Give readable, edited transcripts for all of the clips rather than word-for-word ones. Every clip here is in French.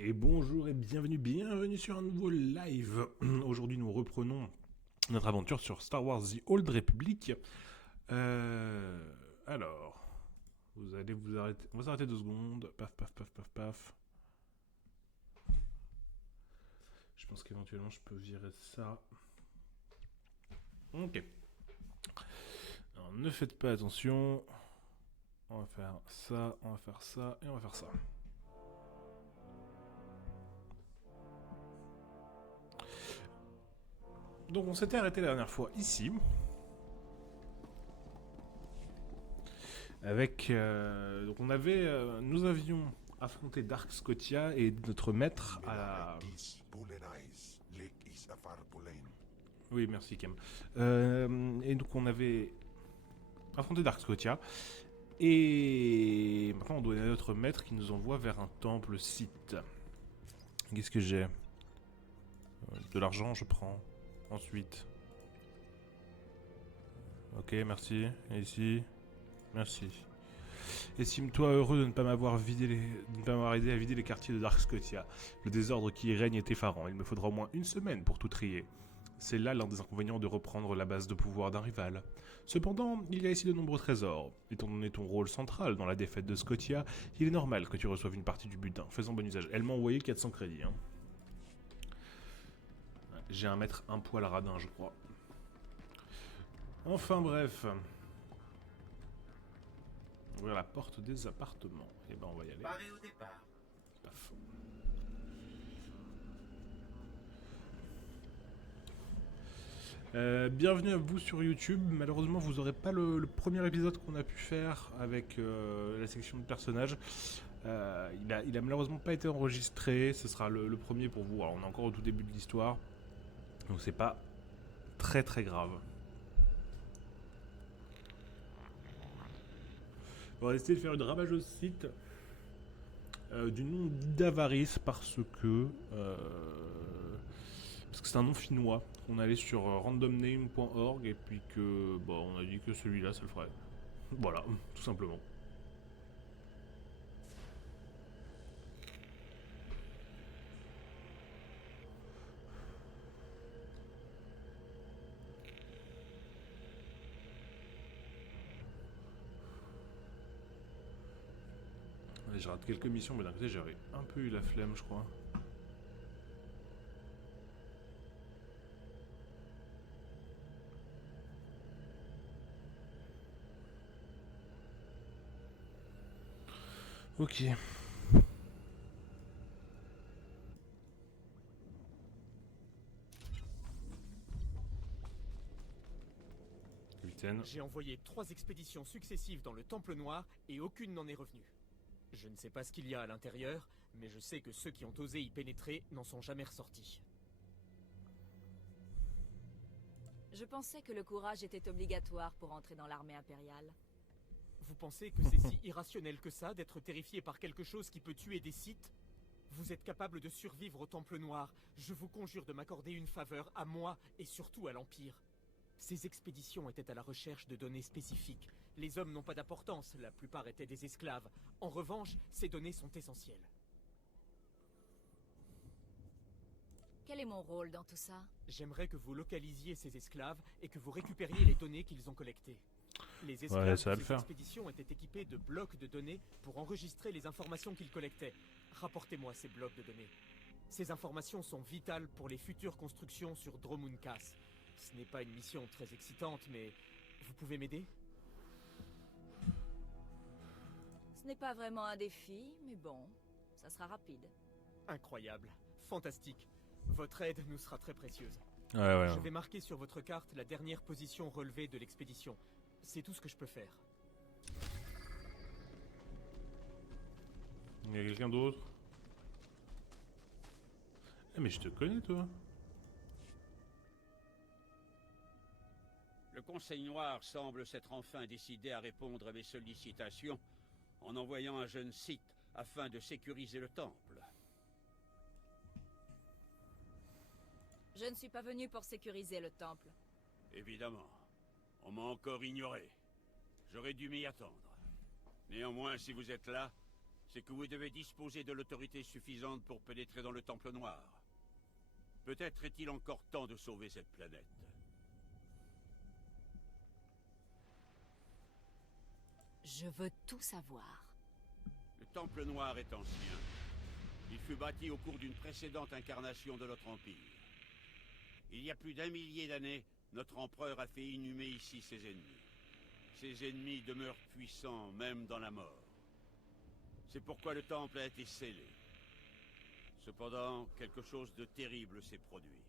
Et bonjour et bienvenue sur un nouveau live. Aujourd'hui nous reprenons notre aventure sur Star Wars The Old Republic. Alors, vous allez vous arrêter, on va s'arrêter 2 secondes. Paf paf paf paf paf. Je pense qu'éventuellement je peux virer ça. Ok. Alors ne faites pas attention. On va faire ça, on va faire ça et on va faire ça. Donc on s'était arrêté la dernière fois ici. Avec donc nous avions affronté Dark Scotia et notre maître à la... Oui, merci Kem. Et donc on avait affronté Dark Scotia et maintenant on doit aller à notre maître qui nous envoie vers un temple site. Qu'est-ce que j'ai? De l'argent, je prends. Ensuite. Ok, merci. Et ici. Merci. Estime-toi heureux de ne pas m'avoir aidé à vider les quartiers de Dark Scotia. Le désordre qui y règne est effarant. Il me faudra au moins une semaine pour tout trier. C'est là l'un des inconvénients de reprendre la base de pouvoir d'un rival. Cependant, il y a ici de nombreux trésors. Étant donné ton rôle central dans la défaite de Scotia, il est normal que tu reçoives une partie du butin. Faisons bon usage. Elle m'a envoyé 400 crédits. Hein. J'ai un maître un poil radin, je crois. Enfin bref. Ouvrir la porte des appartements. Et ben on va y aller. Paré au départ. Paf. Bienvenue à vous sur YouTube. Malheureusement, vous n'aurez pas le premier épisode qu'on a pu faire avec la section de personnages. Il a malheureusement pas été enregistré. Ce sera le premier pour vous. Alors, on est encore au tout début de l'histoire, donc c'est pas très très grave. On va essayer de faire une ravageuse site du nom d'Avaris parce que c'est un nom finnois. On allait sur randomname.org et puis que on a dit que celui-là ça le ferait. Voilà, tout simplement. Allez, je rate quelques missions, mais d'un côté j'avais un peu eu la flemme, je crois. Ok. Capitaine. J'ai envoyé 3 expéditions successives dans le Temple Noir et aucune n'en est revenue. Je ne sais pas ce qu'il y a à l'intérieur, mais je sais que ceux qui ont osé y pénétrer n'en sont jamais ressortis. Je pensais que le courage était obligatoire pour entrer dans l'armée impériale. Vous pensez que c'est si irrationnel que ça d'être terrifié par quelque chose qui peut tuer des Sith? Vous êtes capable de survivre au Temple Noir. Je vous conjure de m'accorder une faveur à moi et surtout à l'Empire. Ces expéditions étaient à la recherche de données spécifiques. Les hommes n'ont pas d'importance, la plupart étaient des esclaves. En revanche, ces données sont essentielles. Quel est mon rôle dans tout ça? J'aimerais que vous localisiez ces esclaves et que vous récupériez les données qu'ils ont collectées. Les esclaves ça va de le ces faire. expéditions étaient équipés de blocs de données pour enregistrer les informations qu'ils collectaient. Rapportez-moi ces blocs de données. Ces informations sont vitales pour les futures constructions sur Dromunkas. Ce n'est pas une mission très excitante, mais vous pouvez m'aider? Ce n'est pas vraiment un défi, mais bon, ça sera rapide. Incroyable, fantastique. Votre aide nous sera très précieuse. Ouais. Je vais marquer sur votre carte la dernière position relevée de l'expédition. C'est tout ce que je peux faire. Il y a quelqu'un d'autre? Ah, mais je te connais, toi. Le Conseil Noir semble s'être enfin décidé à répondre à mes sollicitations en envoyant un jeune Sith afin de sécuriser le temple. Je ne suis pas venu pour sécuriser le temple. Évidemment, on m'a encore ignoré. J'aurais dû m'y attendre. Néanmoins, si vous êtes là, c'est que vous devez disposer de l'autorité suffisante pour pénétrer dans le Temple Noir. Peut-être est-il encore temps de sauver cette planète. Je veux tout savoir. Le Temple Noir est ancien. Il fut bâti au cours d'une précédente incarnation de notre Empire. Il y a plus d'1 millier d'années, notre empereur a fait inhumer ici ses ennemis. Ses ennemis demeurent puissants, même dans la mort. C'est pourquoi le temple a été scellé. Cependant, quelque chose de terrible s'est produit.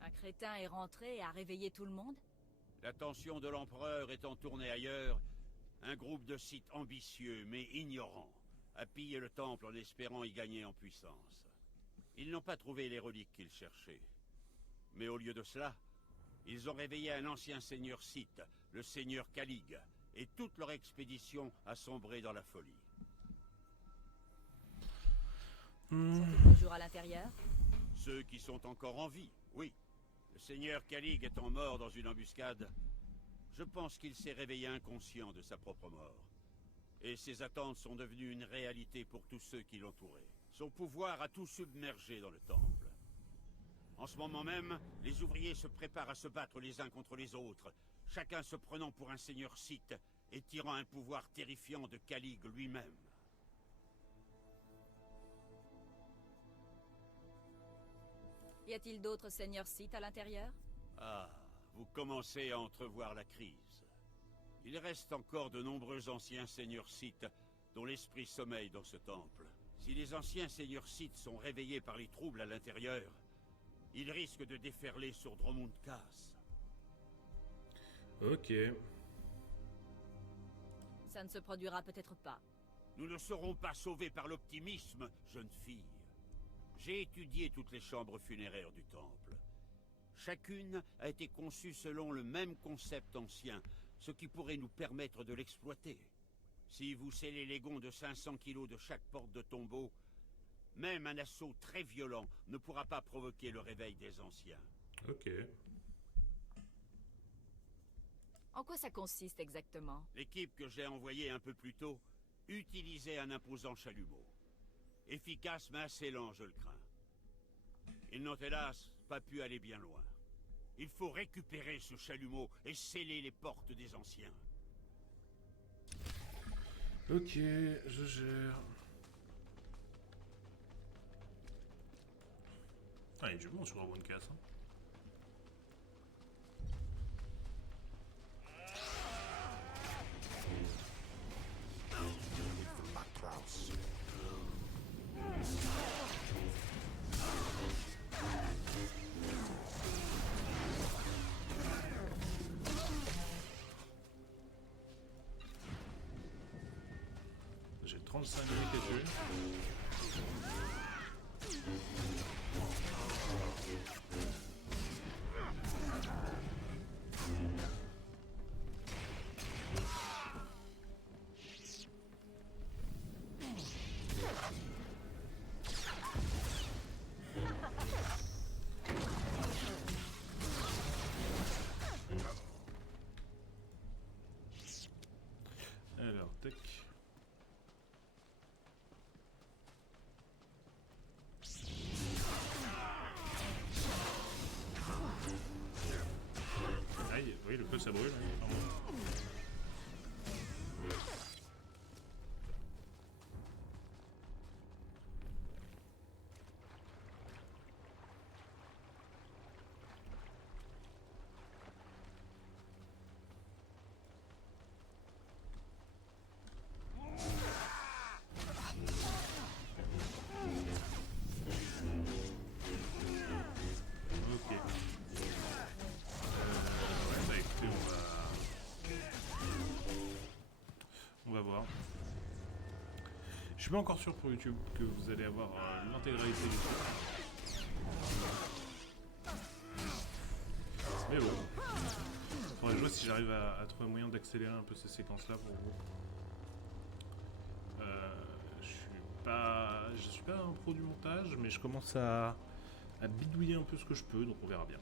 Un crétin est rentré et a réveillé tout le monde? L'attention de l'empereur étant tournée ailleurs, un groupe de Sith ambitieux mais ignorants a pillé le temple en espérant y gagner en puissance. Ils n'ont pas trouvé les reliques qu'ils cherchaient. Mais au lieu de cela, ils ont réveillé un ancien seigneur Sith, le seigneur Calig, et toute leur expédition a sombré dans la folie. Sont-ils toujours à l'intérieur? Ceux qui sont encore en vie, oui. Le seigneur Calig étant mort dans une embuscade, je pense qu'il s'est réveillé inconscient de sa propre mort. Et ses attentes sont devenues une réalité pour tous ceux qui l'entouraient. Son pouvoir a tout submergé dans le temple. En ce moment même, les ouvriers se préparent à se battre les uns contre les autres, chacun se prenant pour un seigneur Sith et tirant un pouvoir terrifiant de Calig lui-même. Y a-t-il d'autres seigneurs Sith à l'intérieur? Ah, vous commencez à entrevoir la crise. Il reste encore de nombreux anciens seigneurs Sith dont l'esprit sommeille dans ce temple. Si les anciens seigneurs Sith sont réveillés par les troubles à l'intérieur, ils risquent de déferler sur Dromund Kaas. Ok. Ça ne se produira peut-être pas. Nous ne serons pas sauvés par l'optimisme, jeune fille. J'ai étudié toutes les chambres funéraires du temple. Chacune a été conçue selon le même concept ancien, ce qui pourrait nous permettre de l'exploiter. Si vous scellez les gonds de 500 kilos de chaque porte de tombeau, même un assaut très violent ne pourra pas provoquer le réveil des anciens. Ok. En quoi ça consiste exactement? L'équipe que j'ai envoyée un peu plus tôt utilisait un imposant chalumeau. Efficace mais assez lent, je le crains. Ils n'ont hélas pas pu aller bien loin. Il faut récupérer ce chalumeau et sceller les portes des anciens. Ok, je gère. Ah, il y a du bon sur One Cast. Hein. J'ai 35 minutes à tuer. Alors, tac. Aïe, oui, le feu ça brûle. Hein, pardon. Ok. Ouais, bah écoutez, on va voir. Je suis pas encore sûr pour YouTube que vous allez avoir l'intégralité du truc. Mais bon. Faudrait jouer si j'arrive à trouver un moyen d'accélérer un peu ces séquences-là pour vous. Je suis pas un pro du montage, mais je commence à bidouiller un peu ce que je peux, donc on verra bien.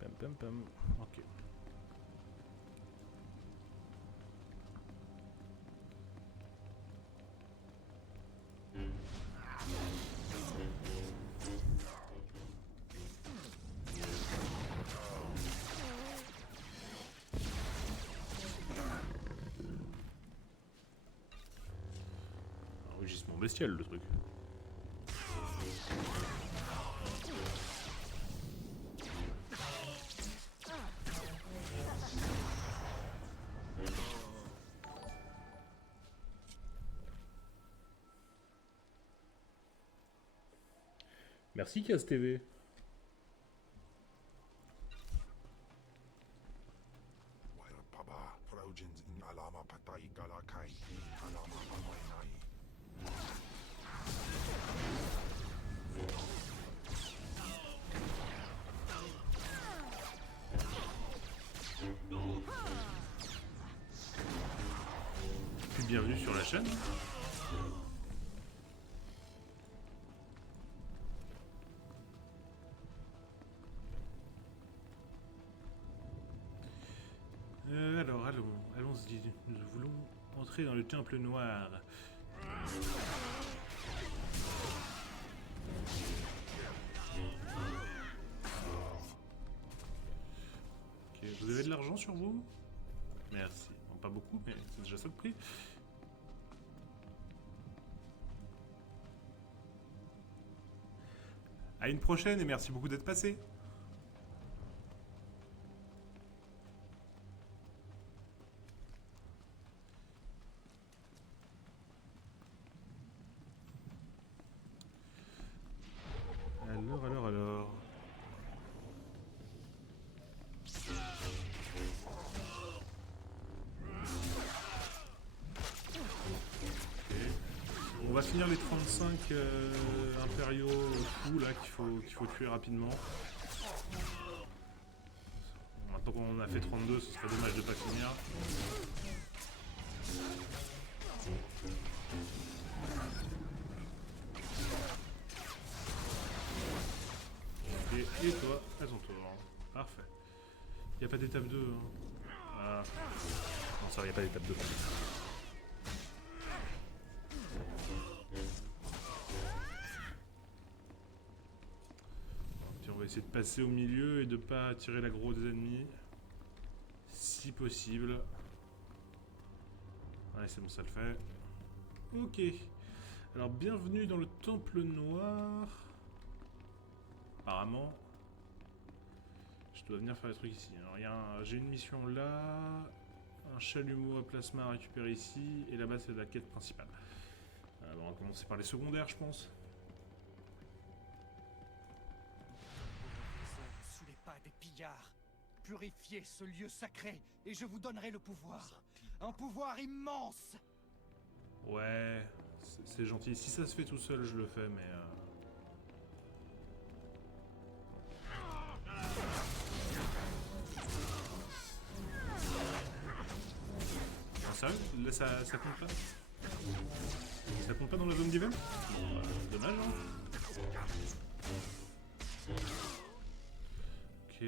Pam Pam pam. Ok. Enrichissement bestial le truc. Merci Caz TV. Puis bienvenue sur la chaîne. Alors, allons-y. Nous voulons entrer dans le temple noir. Ok, vous avez de l'argent sur vous? Merci. Bon, pas beaucoup, mais c'est déjà ça le prix. À une prochaine et merci beaucoup d'être passé. Alors. Ok. On va finir les 35 impériaux fous là qu'il faut tuer rapidement. Maintenant qu'on a fait 32, ce serait dommage de pas finir. Et toi, à ton tour. Parfait. Y a pas d'étape 2. Hein. Ah. Non, ça va, y a pas d'étape 2. Puis on va essayer de passer au milieu et de pas attirer l'aggro des ennemis. Si possible. Ouais, c'est bon, ça le fait. Ok. Alors, bienvenue dans le Temple Noir. Apparemment, je dois venir faire des trucs ici. Alors, j'ai une mission là, un chalumeau à plasma à récupérer ici, et là-bas c'est la quête principale. On va commencer par les secondaires, je pense. Sous les pas des pillards, purifiez ce lieu sacré, et je vous donnerai le pouvoir. Un pouvoir immense. Ouais, c'est gentil. Si ça se fait tout seul, je le fais, mais... Sérieux? Là, ça compte pas? Ça compte pas dans la zone d'event? Dommage, hein? Ok.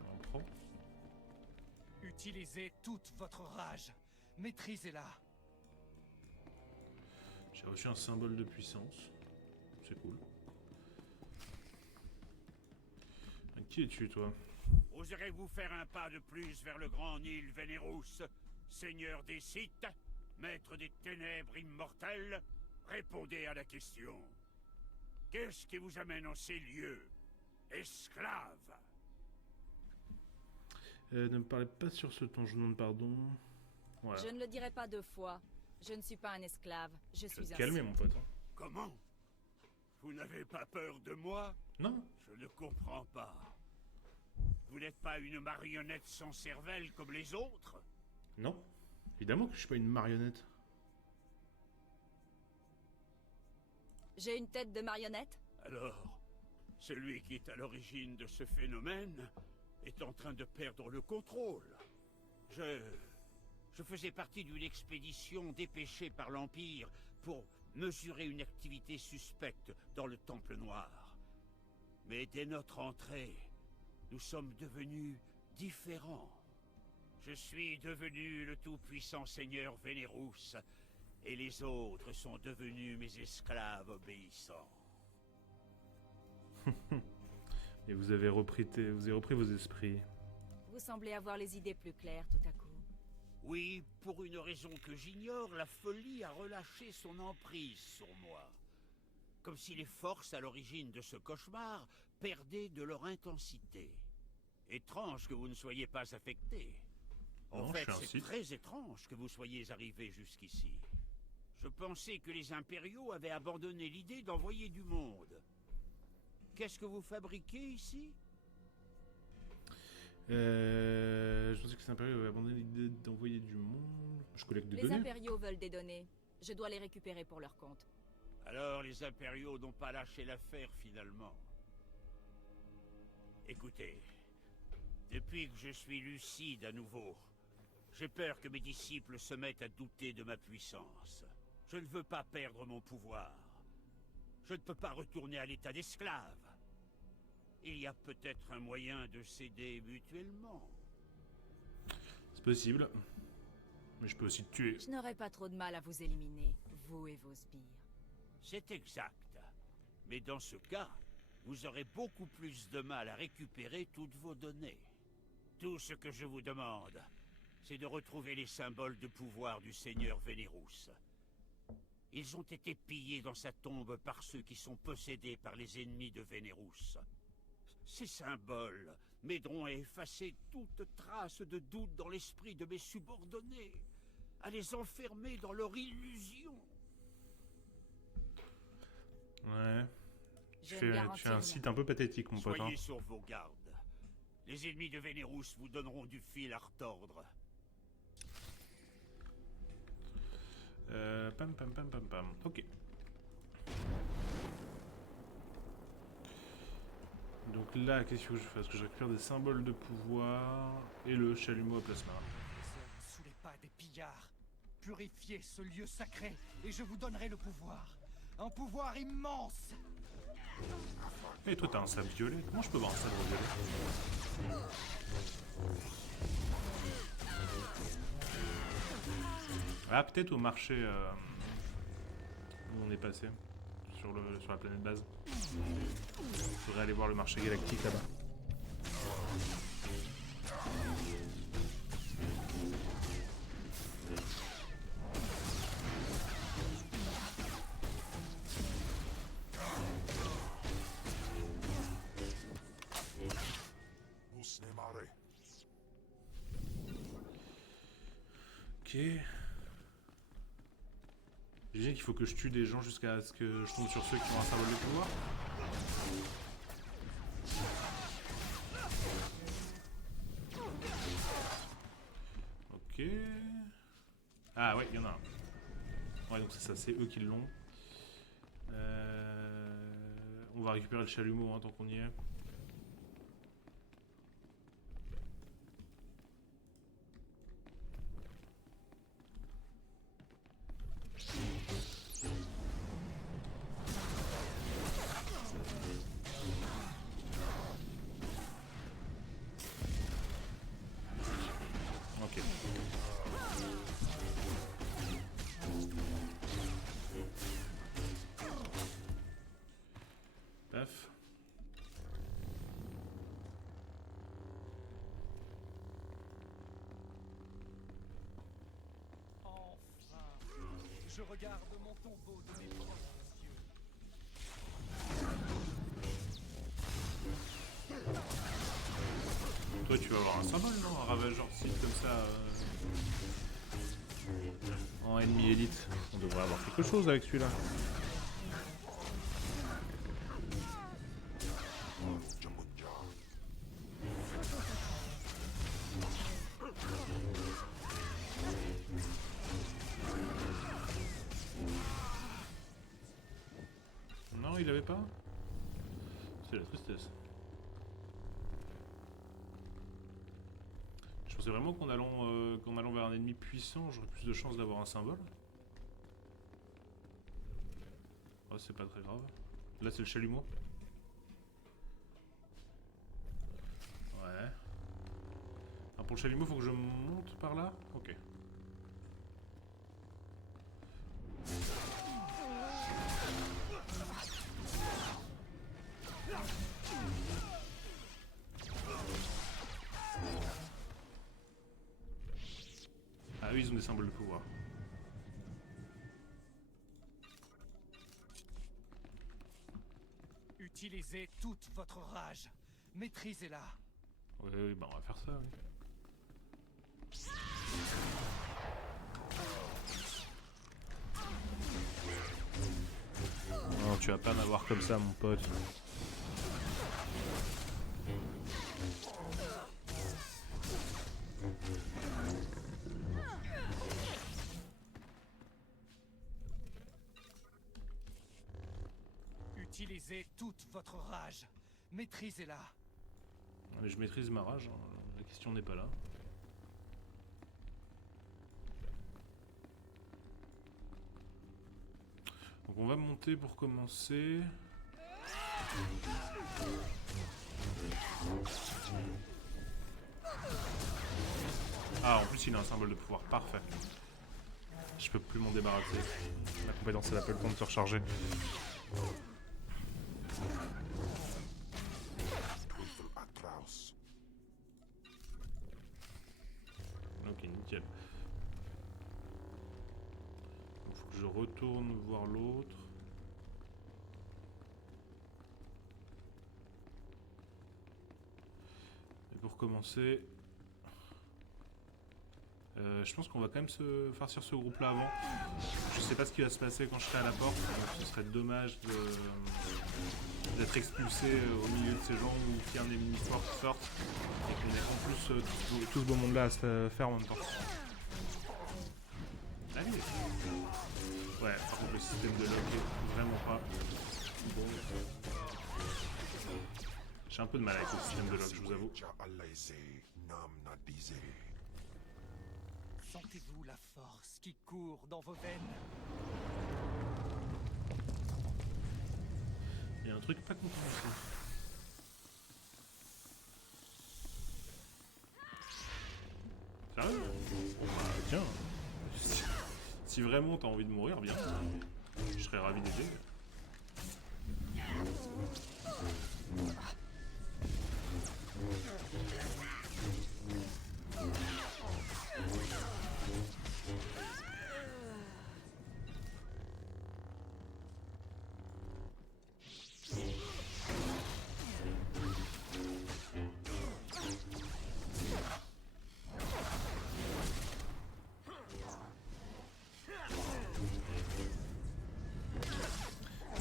On prend. Utilisez toute votre rage. Maîtrisez-la. J'ai reçu un symbole de puissance. C'est cool. Qui es-tu, toi? Oserez-vous faire un pas de plus vers le grand Nil Vénérus, seigneur des Sith, maître des ténèbres immortelles? Répondez à la question. Qu'est-ce qui vous amène en ces lieux, esclave? Ne me parlez pas sur ce ton, je demande pardon. Voilà. Je ne le dirai pas 2 fois. Je ne suis pas un esclave, je suis un... Calmez, mon pote. Hein. Comment? Vous n'avez pas peur de moi? Non. Je ne comprends pas. Vous n'êtes pas une marionnette sans cervelle comme les autres? Non. Évidemment que je suis pas une marionnette. J'ai une tête de marionnette? Alors, celui qui est à l'origine de ce phénomène est en train de perdre le contrôle. Je faisais partie d'une expédition dépêchée par l'Empire pour mesurer une activité suspecte dans le Temple Noir. Mais dès notre entrée, nous sommes devenus différents. Je suis devenu le tout-puissant seigneur Vénérus, et les autres sont devenus mes esclaves obéissants. Et vous avez repris vos esprits. Vous semblez avoir les idées plus claires tout à coup. Oui, pour une raison que j'ignore, la folie a relâché son emprise sur moi. Comme si les forces à l'origine de ce cauchemar perdaient de leur intensité. Étrange que vous ne soyez pas affecté. En Non, fait, je suis un c'est Sith. très étrange que vous soyez arrivé jusqu'ici. Je pensais que les impériaux avaient abandonné l'idée d'envoyer du monde. Qu'est-ce que vous fabriquez ici? Je pensais que Saint-Impériaux avait abandonné l'idée d'envoyer du monde. Je collecte des Les données. impériaux veulent des données. Je dois les récupérer pour leur compte. Alors les impériaux n'ont pas lâché l'affaire finalement. Écoutez, depuis que je suis lucide à nouveau, j'ai peur que mes disciples se mettent à douter de ma puissance. Je ne veux pas perdre mon pouvoir. Je ne peux pas retourner à l'état d'esclave. Il y a peut-être un moyen de s'aider mutuellement. C'est possible. Mais je peux aussi te tuer. Je n'aurai pas trop de mal à vous éliminer, vous et vos sbires. C'est exact. Mais dans ce cas, vous aurez beaucoup plus de mal à récupérer toutes vos données. Tout ce que je vous demande, c'est de retrouver les symboles de pouvoir du seigneur Vénérus. Ils ont été pillés dans sa tombe par ceux qui sont possédés par les ennemis de Vénérus. Ces symboles m'aideront à effacer toute trace de doute dans l'esprit de mes subordonnés, à les enfermer dans leur illusion. Ouais. Je Tu ne fais garantis un rien. site un peu pathétique, mon pote. Hein. Soyez sur vos gardes. Les ennemis de Vénérus vous donneront du fil à retordre. Pam pam pam pam pam. Ok. Donc là, qu'est-ce qu'il faut que je fasse? Que je récupère des symboles de pouvoir et le chalumeau à plasma. Sous les pas des pillards, purifiez ce lieu sacré et je vous donnerai le pouvoir. Un pouvoir immense. Et toi, t'as un sabre violet. Comment je peux avoir un sabre violet? Ah, peut-être au marché où on est passé. Sur la planète base. Il faudrait aller voir le marché galactique là-bas. Ok. J'imagine qu'il faut que je tue des gens jusqu'à ce que je tombe sur ceux qui ont un symbole de pouvoir. Ok. Ah ouais, il y en a un. Ouais, donc c'est ça, c'est eux qui l'ont. On va récupérer le chalumeau hein, tant qu'on y est. Ok. Paf. Enfin, je regarde mon tombeau de mes propres yeux. Toi, tu vas avoir un symbole, non? Un ravageur site comme ça. En ennemi élite. On devrait avoir quelque chose avec celui-là. Non, il avait pas? C'est la tristesse. Je pensais vraiment qu'en allant vers un ennemi puissant, j'aurais plus de chances d'avoir un symbole. Oh, c'est pas très grave. Là, c'est le chalumeau. Ouais. Alors pour le chalumeau, faut que je monte par là. Ok. Ah oui, ils ont des symboles de pouvoir. Utilisez toute votre rage. Maîtrisez-la. Oui, oui, bah on va faire ça. Oui. Non, tu vas pas m'avoir comme ça, mon pote. Utilisez toute votre rage. Maîtrisez-la. Mais je maîtrise ma rage, hein. La question n'est pas là. Donc on va monter pour commencer. Ah, en plus il a un symbole de pouvoir, parfait. Je peux plus m'en débarrasser. La compétence elle a pas le temps de se recharger. Ok, nickel. Il faut que je retourne voir l'autre. Et pour commencer, je pense qu'on va quand même se farcir ce groupe là avant. Je sais pas ce qui va se passer quand je serai à la porte, donc ce serait dommage d'être expulsé au milieu de ces gens ou qu'il y ait un ennemi fort qui sorte et qu'on ait en plus tout ce beau monde là à se faire en même temps. Allez. Ouais, par contre le système de lock est vraiment pas bon. J'ai un peu de mal avec le système de lock, je vous avoue. Sentez-vous la force qui court dans vos veines. Il y a un truc pas content ici. Sérieux? Bah tiens. Si vraiment t'as envie de mourir, bien. Je serais ravi d'aider.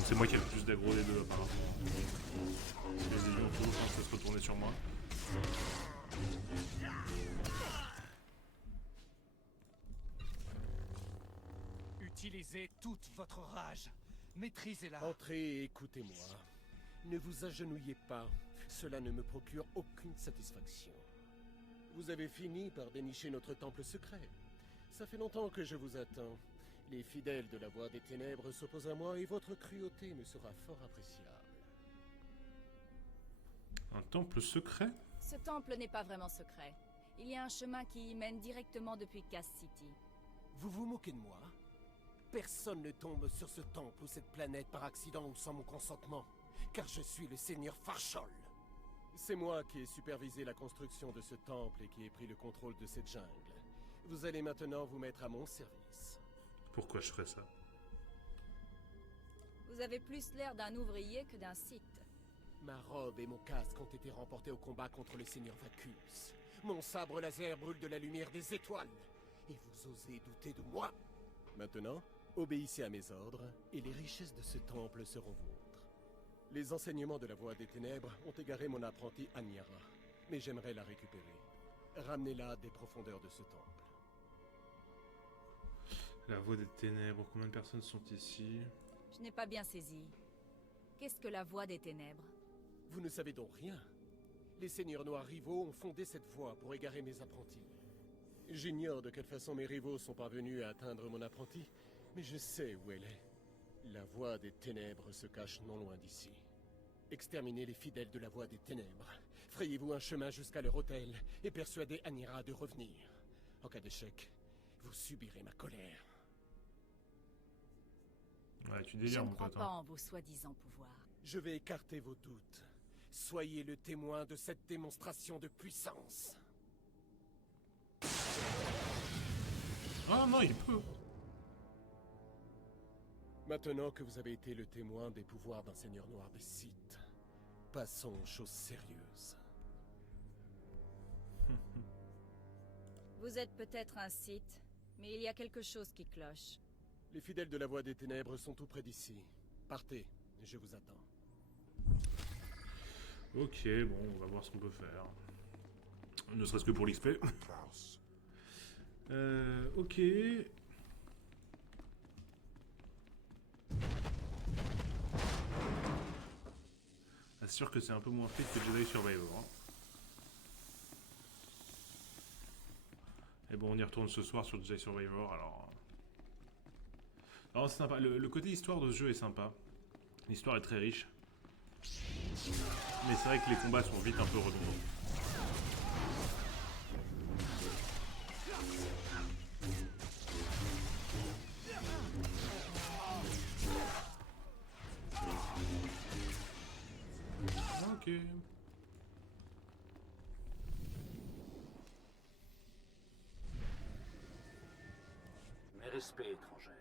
C'est moi qui ai le plus d'aggro des deux apparemment. Les ennemis ont toujours chance de se retourner sur moi. Utilisez toute votre rage. Maîtrisez-la. Entrez et écoutez-moi. Ne vous agenouillez pas. Cela ne me procure aucune satisfaction. Vous avez fini par dénicher notre temple secret. Ça fait longtemps que je vous attends. Les fidèles de la Voie des Ténèbres s'opposent à moi et votre cruauté me sera fort appréciable. Un temple secret? Ce temple n'est pas vraiment secret. Il y a un chemin qui y mène directement depuis Cass City. Vous vous moquez de moi? Personne ne tombe sur ce temple ou cette planète par accident ou sans mon consentement, car je suis le seigneur Farchol. C'est moi qui ai supervisé la construction de ce temple et qui ai pris le contrôle de cette jungle. Vous allez maintenant vous mettre à mon service. Pourquoi je ferais ça? Vous avez plus l'air d'un ouvrier que d'un site. Ma robe et mon casque ont été remportés au combat contre le seigneur Vacus. Mon sabre laser brûle de la lumière des étoiles. Et vous osez douter de moi? Maintenant, obéissez à mes ordres, et les richesses de ce temple seront vôtres. Les enseignements de la Voie des Ténèbres ont égaré mon apprenti Anyara, mais j'aimerais la récupérer. Ramenez-la des profondeurs de ce temple. La Voie des Ténèbres, combien de personnes sont ici? Je n'ai pas bien saisi. Qu'est-ce que la Voie des Ténèbres? Vous ne savez donc rien. Les seigneurs noirs rivaux ont fondé cette voie pour égarer mes apprentis. J'ignore de quelle façon mes rivaux sont parvenus à atteindre mon apprenti, mais je sais où elle est. La voie des ténèbres se cache non loin d'ici. Exterminez les fidèles de la voie des ténèbres. Frayez-vous un chemin jusqu'à leur hôtel et persuadez Anira de revenir. En cas d'échec, vous subirez ma colère. Ouais, tu Je délires, ne mon crois pote. pas Hein. en vos soi-disant pouvoirs. Je vais écarter vos doutes. Soyez le témoin de cette démonstration de puissance. Ah non, il peut. Maintenant que vous avez été le témoin des pouvoirs d'un seigneur noir des Sith, passons aux choses sérieuses. Vous êtes peut-être un Sith, mais il y a quelque chose qui cloche. Les fidèles de la voie des ténèbres sont tout près d'ici. Partez, je vous attends. Ok, bon, on va voir ce qu'on peut faire. Ne serait-ce que pour l'XP. Ok. Assure que c'est un peu moins fluide que Jedi Survivor. Hein. Et bon, on y retourne ce soir sur Jedi Survivor, alors... Non, c'est sympa. Le côté histoire de ce jeu est sympa. L'histoire est très riche. Mais c'est vrai que les combats sont vite un peu redondants. Ok. Mes respects, étrangère.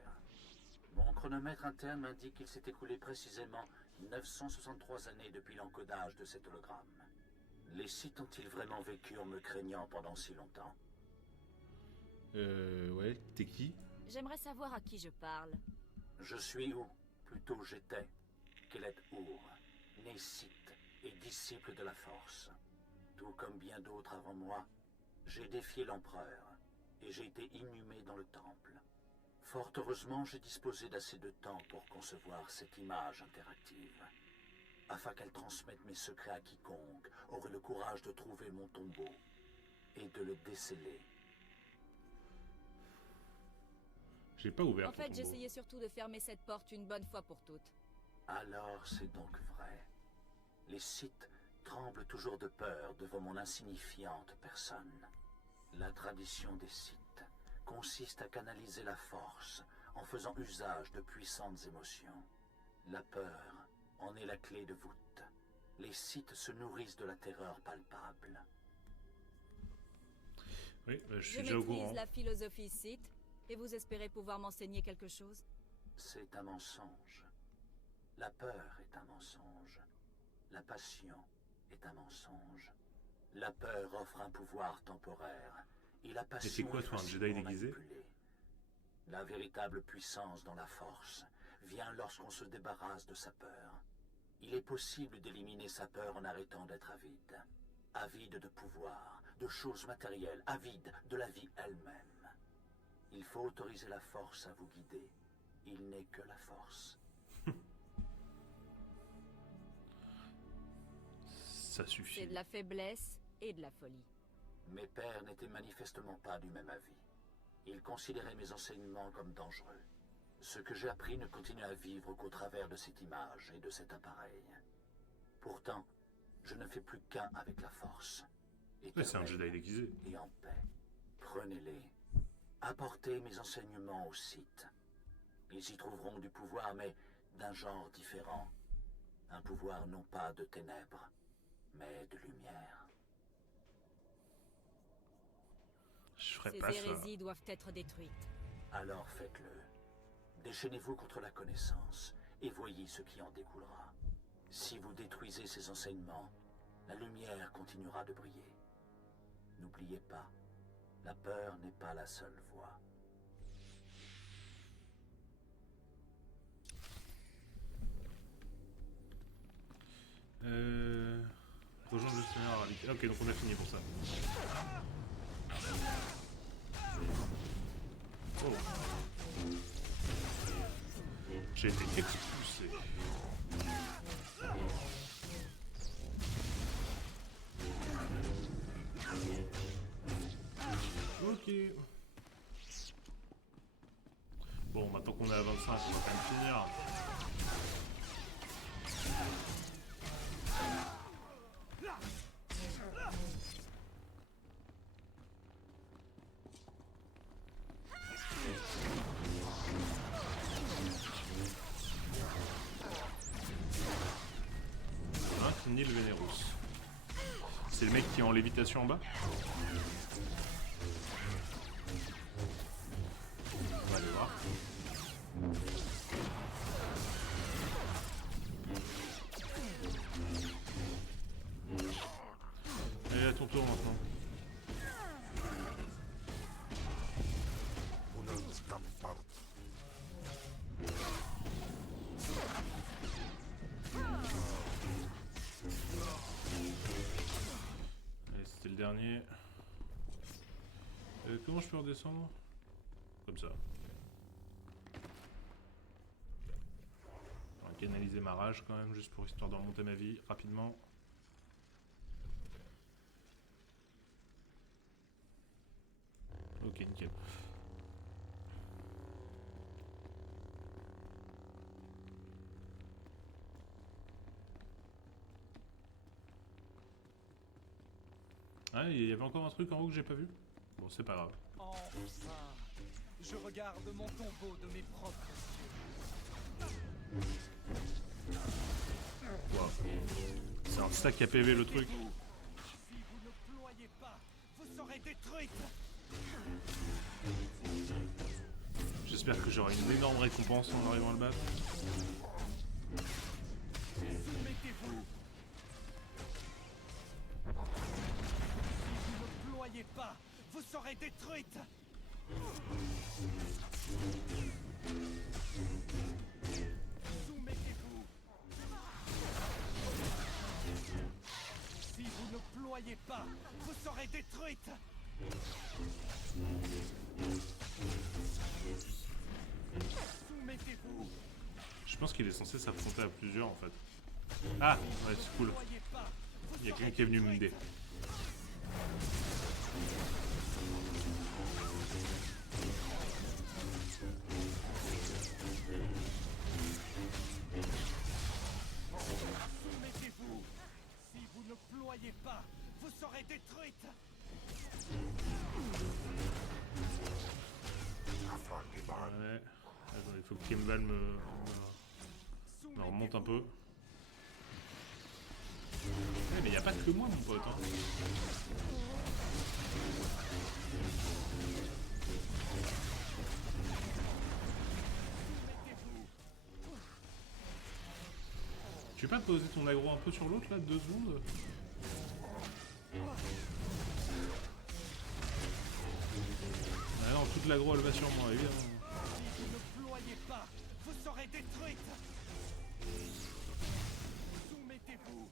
Mon chronomètre interne m'indique qu'il s'est écoulé précisément 963 années depuis l'encodage de cet hologramme. Les Sith ont-ils vraiment vécu en me craignant pendant si longtemps? Ouais, t'es qui? J'aimerais savoir à qui je parle. Je suis où? Plutôt j'étais. Kelet Ur, né Sith et disciple de la Force. Tout comme bien d'autres avant moi, j'ai défié l'Empereur et j'ai été inhumé dans le Temple. Fort heureusement, j'ai disposé d'assez de temps pour concevoir cette image interactive, afin qu'elle transmette mes secrets à quiconque aurait le courage de trouver mon tombeau et de le déceler. J'ai pas ouvert En ton fait, tombeau. j'essayais surtout de fermer cette porte une bonne fois pour toutes. Alors c'est donc vrai. Les Sith tremblent toujours de peur devant mon insignifiante personne. La tradition des Sith consiste à canaliser la force en faisant usage de puissantes émotions. La peur en est la clé de voûte. Les Sith se nourrissent de la terreur palpable. Oui, bah, je Je suis déjà au maîtrise courant. la philosophie Sith, et vous espérez pouvoir m'enseigner quelque chose? C'est un mensonge. La peur est un mensonge. La passion est un mensonge. La peur offre un pouvoir temporaire. Et la passion c'est quoi, est toi, un facilement Jedi déguisé? manipulée. La véritable puissance dans la force vient lorsqu'on se débarrasse de sa peur. Il est possible d'éliminer sa peur en arrêtant d'être avide. Avide de pouvoir, de choses matérielles, avide de la vie elle-même. Il faut autoriser la force à vous guider. Il n'est que la force. Ça suffit. C'est de la faiblesse et de la folie. Mes pères n'étaient manifestement pas du même avis. Ils considéraient mes enseignements comme dangereux. Ce que j'ai appris ne continue à vivre qu'au travers de cette image et de cet appareil. Pourtant, je ne fais plus qu'un avec la force. Ouais, c'est un Éternel Jedi déguisé. et en paix. Prenez-les. Apportez mes enseignements aux Sith. Ils y trouveront du pouvoir, mais d'un genre différent. Un pouvoir non pas de ténèbres, mais de lumière. Je ferais Ces pas ça. hérésies doivent être détruites. Alors faites-le. Déchaînez-vous contre la connaissance et voyez ce qui en découlera. Si vous détruisez ces enseignements, la lumière continuera de briller. N'oubliez pas, la peur n'est pas la seule voie. Rejoindre le Seigneur Ravik. Ok, donc on a fini pour ça. Oh. J'ai été expulsé. Ok. Bon, maintenant qu'on est à 25, on va quand même finir. Nil Venerus. C'est le mec qui est en lévitation en bas? On va aller voir. Allez, à ton tour maintenant. Allez, c'était le dernier. Comment je peux redescendre? Comme ça. On va canaliser ma rage quand même, juste pour histoire de remonter ma vie rapidement. Ok, nickel. Ah, il y avait encore un truc en haut que j'ai pas vu? Bon, c'est pas grave. Enfin, je regarde mon tombeau de mes propres yeux. Wow. C'est un stack à PV le truc. Si vous ne ployez pas, vous serez détruite. J'espère que j'aurai une énorme récompense en arrivant à le battre. Soumettez-vous. Si vous ne ployez pas, vous serez détruite. Soumettez-vous. Si vous ne ployez pas, vous serez détruite. Soumettez-vous. Je pense qu'il est censé s'affronter à plusieurs en fait. Ah, ouais, c'est cool. Ployez pas, vous Il y a serez quelqu'un qui est venu m'aider. Soumettez-vous. Si vous ne ployez pas, vous serez détruite. Ouais. Attends, il faut que Kimball me remonte un peu. Ouais, mais il n'y a pas que moi, mon pote. Hein. Tu veux pas poser ton aggro un peu sur l'autre là, 2 secondes? Ah non, toute l'aggro elle va sur moi, évidemment. Si vous ne ployez pas, vous serez détruite. Soumettez-vous.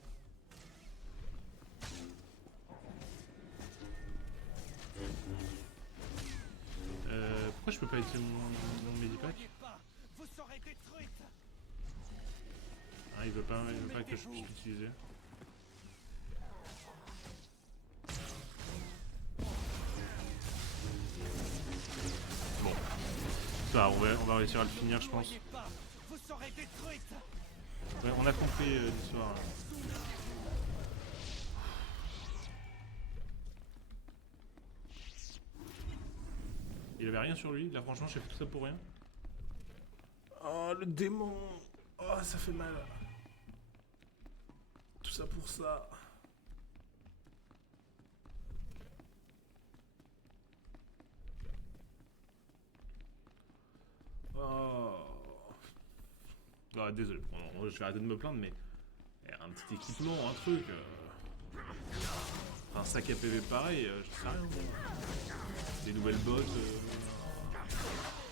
Pourquoi je peux pas utiliser mon medipack? Ployez pas, vous serez détruite. Ah, il veut pas que je puisse l'utiliser. Bon. Ça, on va réussir à le finir, je pense. Ployez pas, vous serez détruite. Ouais, on a compris l'histoire. Il avait rien sur lui, là franchement j'ai fait tout ça pour rien. Oh le démon. Oh ça fait mal. Tout ça pour ça. Oh. Ah, désolé, bon, je vais arrêter de me plaindre mais un petit équipement, un truc. Un sac à PV pareil, je sais rien. Des nouvelles bottes,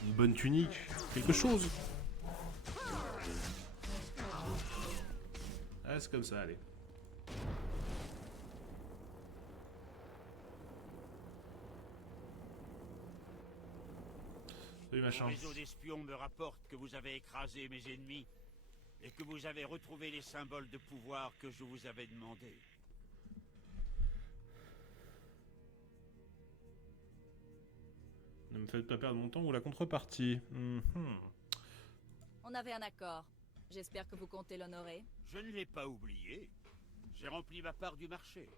une bonne tunique, quelque chose. Ah, c'est comme ça, allez. Salut machin. Mon réseau d'espions me rapporte que vous avez écrasé mes ennemis et que vous avez retrouvé les symboles de pouvoir que je vous avais demandés. Ne me me faites pas perdre mon temps ou la contrepartie. On avait un accord. J'espère que vous comptez l'honorer. Je ne l'ai pas oublié. J'ai rempli ma part du marché.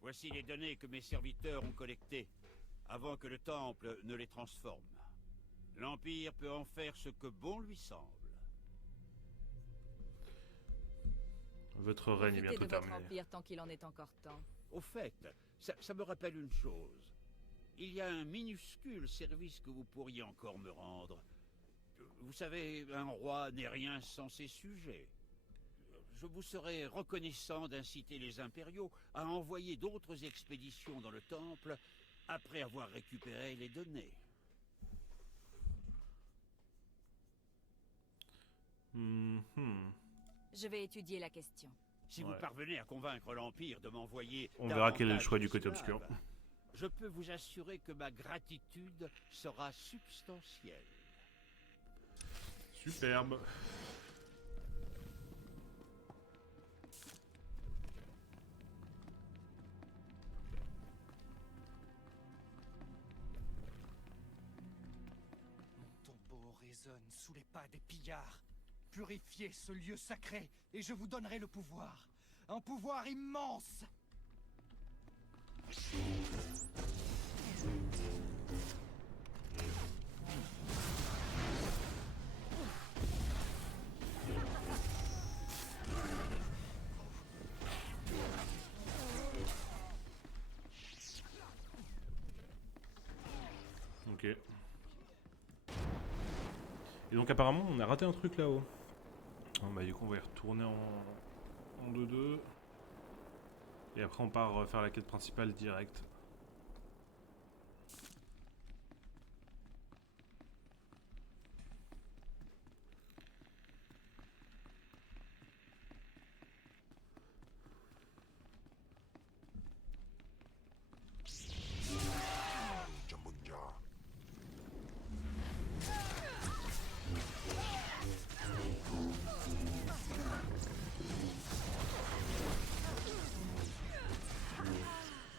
Voici les données que mes serviteurs ont collectées, avant que le Temple ne les transforme. L'Empire peut en faire ce que bon lui semble. Votre règne est Profitez bientôt de votre terminé. empire tant qu'il en est encore temps. Au fait, ça me rappelle une chose. Il y a un minuscule service que vous pourriez encore me rendre. Vous savez, un roi n'est rien sans ses sujets. Je vous serais reconnaissant d'inciter les impériaux à envoyer d'autres expéditions dans le temple après avoir récupéré les données. Je vais étudier la question. Si vous parvenez à convaincre l'Empire de m'envoyer... On verra quel est le davantage choix du côté d'esclaves, obscur. Je peux vous assurer que ma gratitude sera substantielle. Superbe. Mon tombeau résonne sous les pas des pillards. Purifiez ce lieu sacré et je vous donnerai le pouvoir. Un pouvoir immense. Ok. Et donc apparemment on a raté un truc là-haut. Bon, bah du coup on va y retourner en 2-2. Et après on part faire la quête principale direct.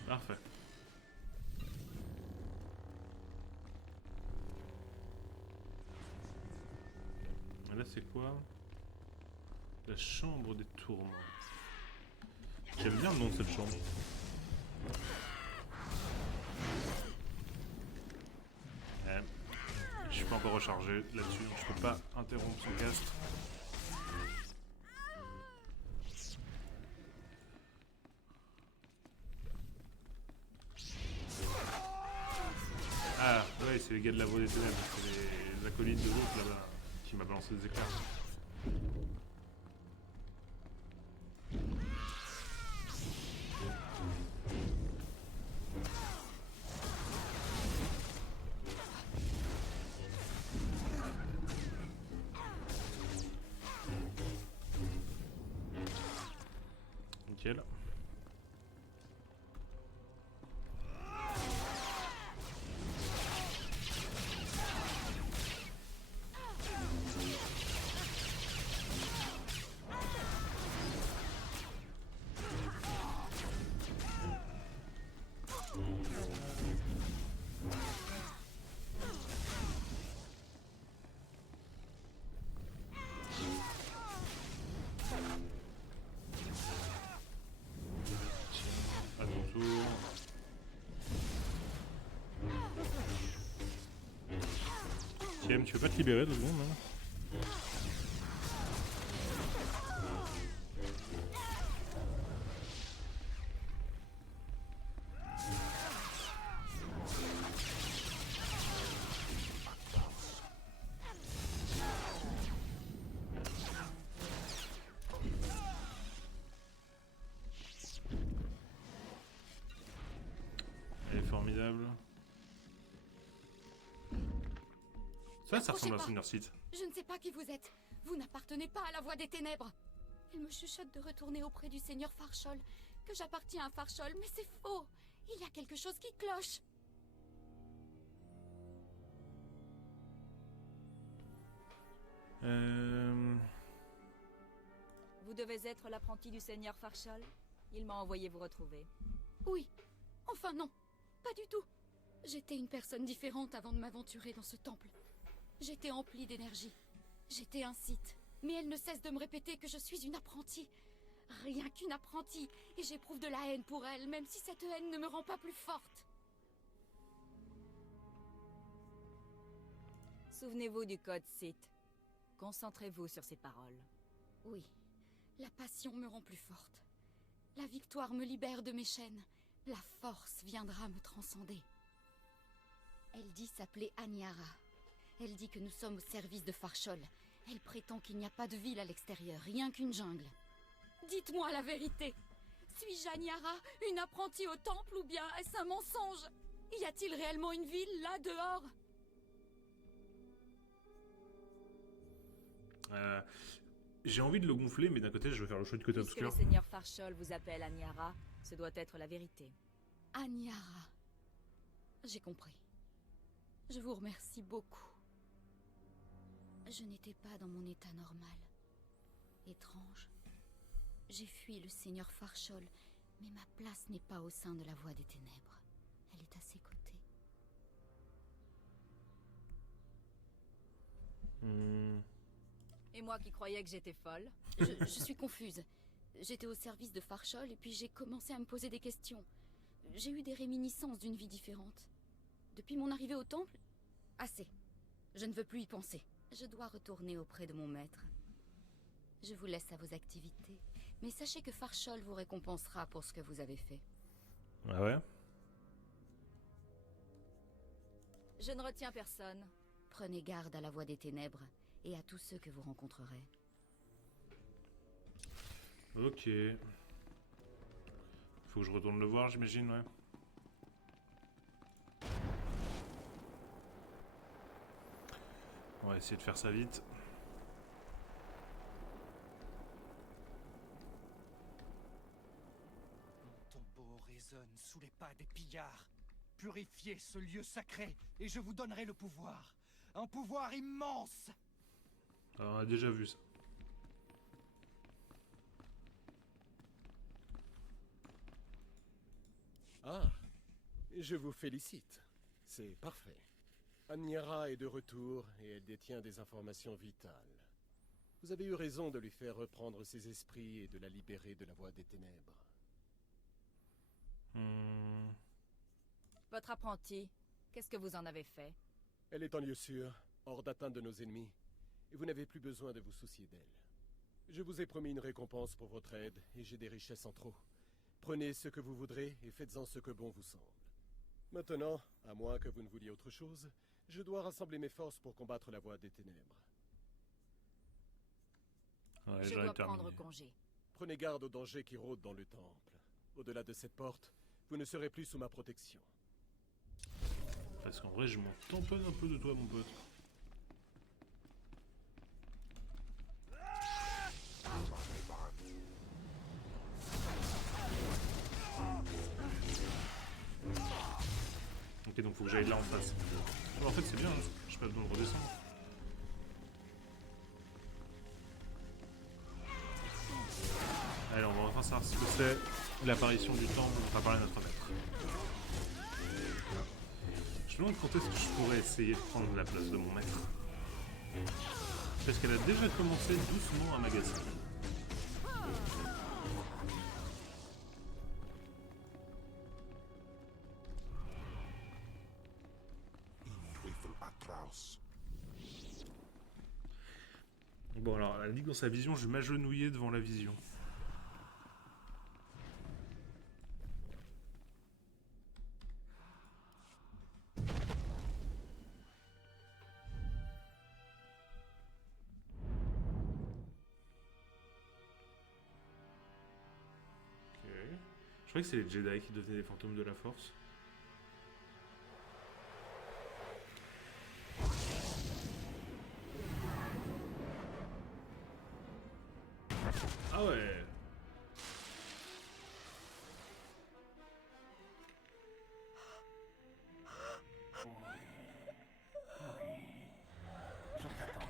Parfait. Et là c'est quoi? La chambre des tourments. J'aime bien le nom de cette chambre. Je suis pas encore rechargé là-dessus, donc je peux pas interrompre son cast. Ah, ouais, c'est les gars de la voie des ténèbres, c'est les acolytes de l'autre là-bas qui m'a balancé des éclairs. Nickel. À ton tour. Tiem, tu veux pas te libérer 2 secondes hein? Elle est formidable. Ça ressemble à Thunder Seat. Je ne sais pas qui vous êtes. Vous n'appartenez pas à la Voie des Ténèbres. Il me chuchote de retourner auprès du Seigneur Farchol, que j'appartiens à Farchol, mais c'est faux. Il y a quelque chose qui cloche. Vous devez être l'apprenti du Seigneur Farchol. Il m'a envoyé vous retrouver. Oui. Enfin non. Pas du tout. J'étais une personne différente avant de m'aventurer dans ce temple. J'étais emplie d'énergie. J'étais un Sith. Mais elle ne cesse de me répéter que je suis une apprentie. Rien qu'une apprentie. Et j'éprouve de la haine pour elle, même si cette haine ne me rend pas plus forte. Souvenez-vous du code Sith. Concentrez-vous sur ces paroles. Oui, la passion me rend plus forte. La victoire me libère de mes chaînes. La force viendra me transcender. Elle dit s'appeler Aniara. Elle dit que nous sommes au service de Farshol. Elle prétend qu'il n'y a pas de ville à l'extérieur, rien qu'une jungle. Dites-moi la vérité. Suis-je Aniara, une apprentie au temple, ou bien est-ce un mensonge? Y a-t-il réellement une ville, là, dehors? J'ai envie de le gonfler, mais d'un côté, je veux faire le choix du côté Puisque le obscur. seigneur Farshol vous appelle Aniara, ce doit être la vérité. Aniara. J'ai compris. Je vous remercie beaucoup. Je n'étais pas dans mon état normal. Étrange. J'ai fui le seigneur Farshol, mais ma place n'est pas au sein de la Voie des Ténèbres. Elle est à ses côtés. Et moi qui croyais que j'étais folle. Je suis confuse. J'étais au service de Farshol et puis j'ai commencé à me poser des questions. J'ai eu des réminiscences d'une vie différente. Depuis mon arrivée au temple, assez. Je ne veux plus y penser. Je dois retourner auprès de mon maître. Je vous laisse à vos activités, mais sachez que Farshol vous récompensera pour ce que vous avez fait. Ah ouais? Je ne retiens personne. Prenez garde à la Voie des Ténèbres et à tous ceux que vous rencontrerez. Ok. Faut que je retourne le voir, j'imagine, ouais. On va essayer de faire ça vite. Mon tombeau résonne sous les pas des pillards. Purifiez ce lieu sacré et je vous donnerai le pouvoir. Un pouvoir immense. Alors, on a déjà vu ça. Ah, je vous félicite. C'est parfait. Aniara est de retour et elle détient des informations vitales. Vous avez eu raison de lui faire reprendre ses esprits et de la libérer de la Voie des Ténèbres. Votre apprenti, qu'est-ce que vous en avez fait? Elle est en lieu sûr, hors d'atteinte de nos ennemis, et vous n'avez plus besoin de vous soucier d'elle. Je vous ai promis une récompense pour votre aide, et j'ai des richesses en trop. Prenez ce que vous voudrez et faites-en ce que bon vous semble. Maintenant, à moins que vous ne vouliez autre chose, je dois rassembler mes forces pour combattre la Voie des Ténèbres. Ouais, Je j'en ai dois terminé. prendre congé. Prenez garde aux dangers qui rôdent dans le temple. Au-delà de cette porte, vous ne serez plus sous ma protection. Parce qu'en vrai, je m'en tamponne un peu de toi, mon pote. Ok, donc faut que j'aille là en face. Oh, en fait, c'est bien, hein. J'ai pas besoin de redescendre. Allez, on va enfin savoir ce que c'est l'apparition du temple dont a parlé notre maître. Je me demande quand est-ce que je pourrais essayer de prendre la place de mon maître. Parce qu'elle a déjà commencé doucement à m'agacer. Bon alors, elle dit que dans sa vision, je m'agenouillais devant la vision. Ok. Je croyais que c'est les Jedi qui devenaient des fantômes de la force. Ah ouais. Je t'attendais.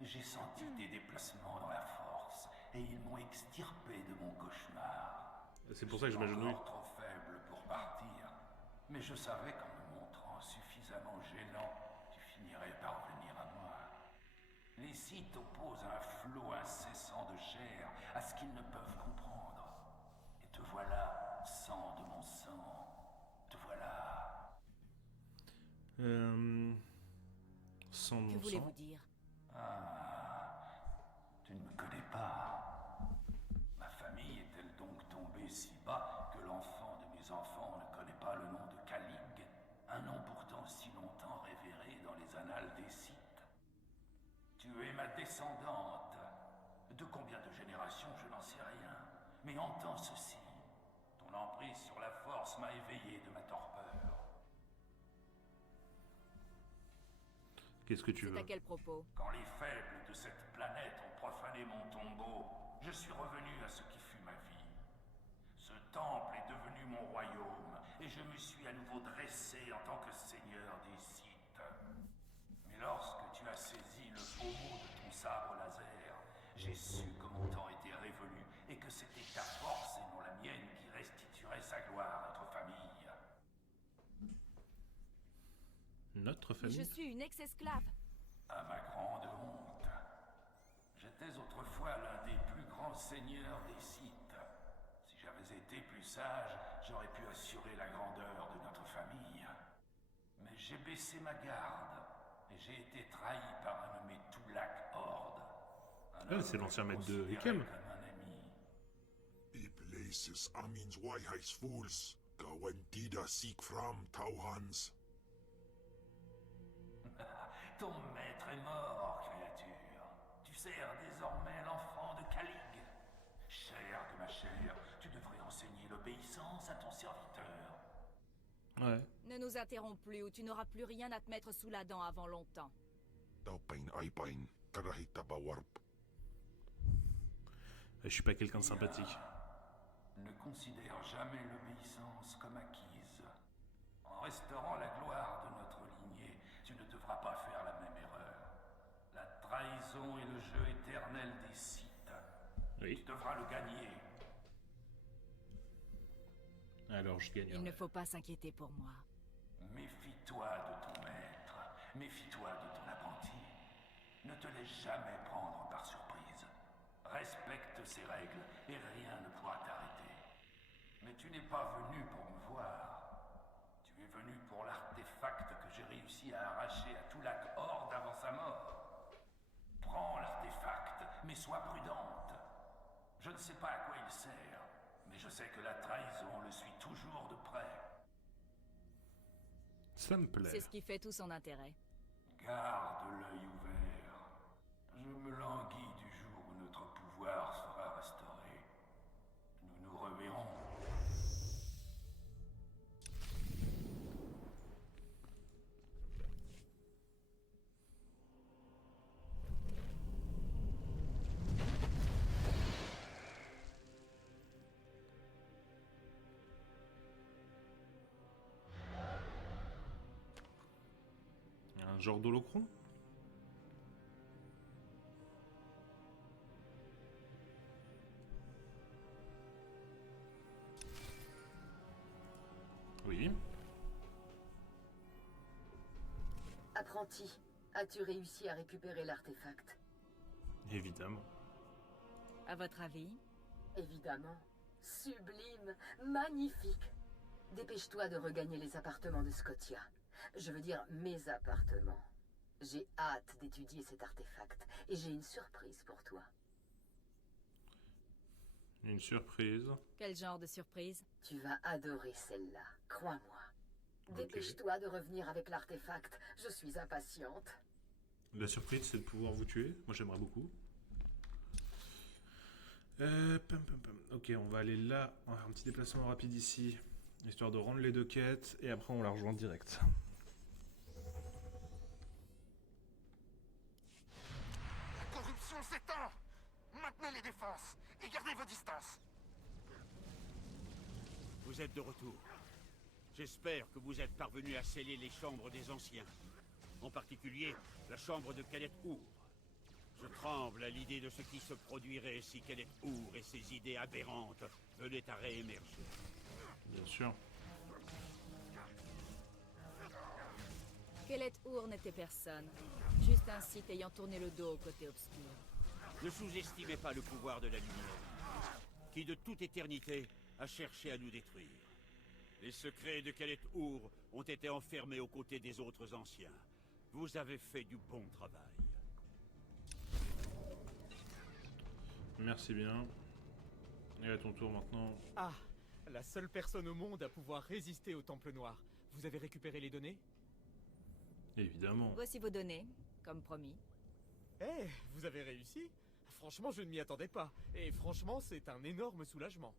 J'ai senti des déplacements dans la force, et ils m'ont extirpé de mon cauchemar. C'est pour ça que je m'agenouille. Encore trop faible pour partir, mais je savais qu'en me Sith opposent un flot incessant de chair à ce qu'ils ne peuvent comprendre. Et te voilà, sang de mon sang. Te voilà. Sans mon Que sang. voulez-vous dire? Ah, tu ne me connais pas. Ma famille est-elle donc tombée si bas que l'enfant de mes enfants ne connaît pas le nom de Calig, un nom pourtant si longtemps révéré dans les annales des Sith? Tu es ma descendante. De combien de générations, je n'en sais rien. Mais entends ceci. Ton emprise sur la force m'a éveillé de ma torpeur. Qu'est-ce que tu C'est veux? à quel propos? Quand les faibles de cette planète ont profané mon tombeau, je suis revenu à ce qui fut ma vie. Ce temple est devenu mon royaume, et je me suis à nouveau dressé en tant que seigneur des Sith. Mais lorsque tu as saisi le pommeau de ton sabre laser, j'ai su que mon temps était révolu, et que c'était ta force et non la mienne qui restituerait sa gloire à notre famille. Notre Mais famille? je suis une ex-esclave. À ma grande honte, j'étais autrefois l'un des plus grands seigneurs des Sith. Si j'avais été plus sage, j'aurais pu assurer la grandeur de notre famille. Mais j'ai baissé ma garde, et j'ai été trahi par un nommé Tulak Horde. Ah, c'est l'ancien maître de Hukem. Comme un ami. Iplaces Amin's Waiheis fools, Gawantida seek from Tauhans. Ton maître est mort, créature. Tu sers désormais l'enfant de Calig. Chair de ma chair, tu devrais enseigner l'obéissance à ton serviteur. Ouais. Ne nous interromps plus ou tu n'auras plus rien à te mettre sous la dent avant longtemps. Taupain Aipain, Karahita Bawarp. Je suis pas quelqu'un de sympathique. Ne considère jamais l'obéissance comme acquise. En restaurant la gloire de notre lignée, tu ne devras pas faire la même erreur. La trahison est le jeu éternel des Sith. Oui. Tu devras le gagner. Alors je gagne. Il ne faut pas s'inquiéter pour moi. Méfie-toi de ton maître. Méfie-toi de ton apprenti. Ne te laisse jamais prendre par surprise. Respecte ses règles et rien ne pourra t'arrêter. Mais tu n'es pas venu pour me voir. Tu es venu pour l'artefact que j'ai réussi à arracher à Tulak Horde avant sa mort. Prends l'artefact, mais sois prudente. Je ne sais pas à quoi il sert, mais je sais que la trahison le suit toujours de près. Ça me plaît. C'est ce qui fait tout son intérêt. Garde l'œil ouvert. Je me languis du jour où notre pouvoir sera restauré. Nous nous reverrons. Un genre d'holocron? Oui. Apprenti, as-tu réussi à récupérer l'artefact? Évidemment. À votre avis? Évidemment. Sublime, magnifique. Dépêche-toi de regagner les appartements de Scotia. Je veux dire mes appartements. J'ai hâte d'étudier cet artefact et j'ai une surprise pour toi. Une surprise. Quel genre de surprise? Tu vas adorer celle-là, crois-moi. Dépêche-toi de revenir avec l'artefact. Je suis impatiente. La surprise, c'est de pouvoir vous tuer. Moi, j'aimerais beaucoup. Ok, on va aller là. On va faire un petit déplacement rapide ici, histoire de rendre les deux quêtes, et après on la rejoint direct. La corruption s'étend. Maintenez les défenses et gardez vos distances. Vous êtes de retour. J'espère que vous êtes parvenus à sceller les chambres des anciens. En particulier, la chambre de Cadet Our. Je tremble à l'idée de ce qui se produirait si Cadet Our et ses idées aberrantes venaient à réémerger. Bien sûr. Squelette Our n'était personne. Juste un site ayant tourné le dos au côté obscur. Ne sous-estimez pas le pouvoir de la lumière, qui de toute éternité a cherché à nous détruire. Les secrets de Squelette Our ont été enfermés aux côtés des autres anciens. Vous avez fait du bon travail. Merci bien. Et à ton tour maintenant. Ah, la seule personne au monde à pouvoir résister au Temple Noir. Vous avez récupéré les données? Évidemment. Voici vos données, comme promis. Eh, vous avez réussi? Franchement, je ne m'y attendais pas. Et franchement, c'est un énorme soulagement.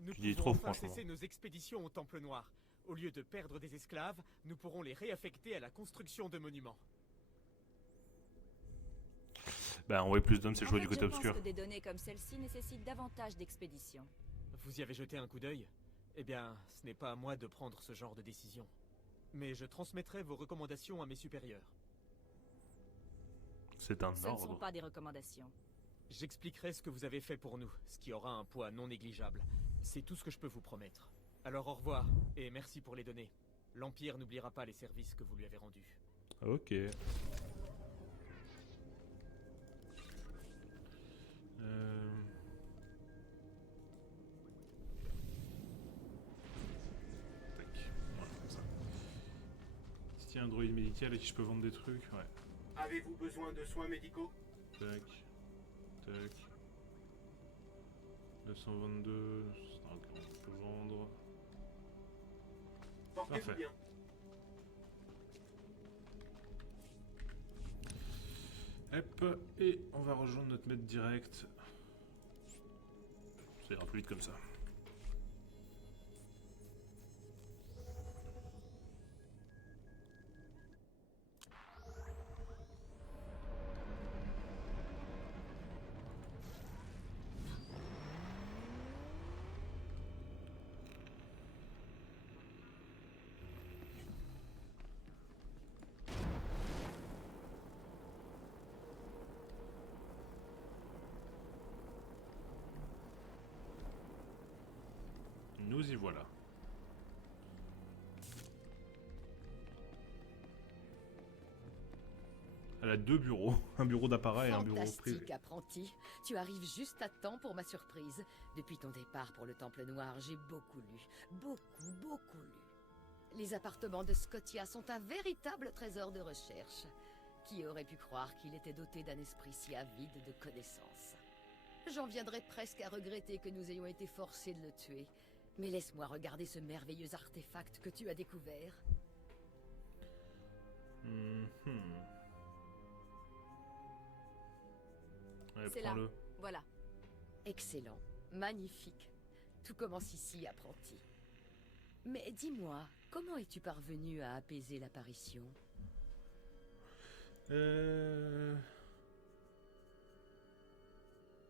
Nous Tu dis pouvons trop, enfin franchement. cesser nos expéditions au Temple Noir. Au lieu de perdre des esclaves, nous pourrons les réaffecter à la construction de monuments. Bah, envoyer plus d'hommes, c'est En jouer fait, du côté je obscur. pense que des données comme celle-ci nécessitent davantage d'expéditions. Vous y avez jeté un coup d'œil? Eh bien, ce n'est pas à moi de prendre ce genre de décision. Mais je transmettrai vos recommandations à mes supérieurs. C'est un Ce ne sont ordre. pas des recommandations. J'expliquerai ce que vous avez fait pour nous, ce qui aura un poids non négligeable. C'est tout ce que je peux vous promettre. Alors au revoir, et merci pour les données. L'Empire n'oubliera pas les services que vous lui avez rendus. Ok. Tac. Voilà, comme ça. Si y a un droïde médical à qui je peux vendre des trucs, ouais. Avez-vous besoin de soins médicaux? Tac. Tac. 222. On peut vendre. Portez-vous Parfait. bien. Hop, et on va rejoindre notre maître direct. Ça ira plus vite comme ça. Nous y voilà. Elle a deux bureaux, un bureau d'appareil et un bureau privé. Fantastique, apprenti. Tu arrives juste à temps pour ma surprise. Depuis ton départ pour le Temple Noir, j'ai beaucoup lu. Beaucoup lu. Les appartements de Scotia sont un véritable trésor de recherche. Qui aurait pu croire qu'il était doté d'un esprit si avide de connaissances? J'en viendrais presque à regretter que nous ayons été forcés de le tuer. Mais laisse-moi regarder ce merveilleux artefact que tu as découvert. Ouais, C'est là. prends-le. Voilà. Excellent. Magnifique. Tout commence ici, apprenti. Mais dis-moi, comment es-tu parvenu à apaiser l'apparition?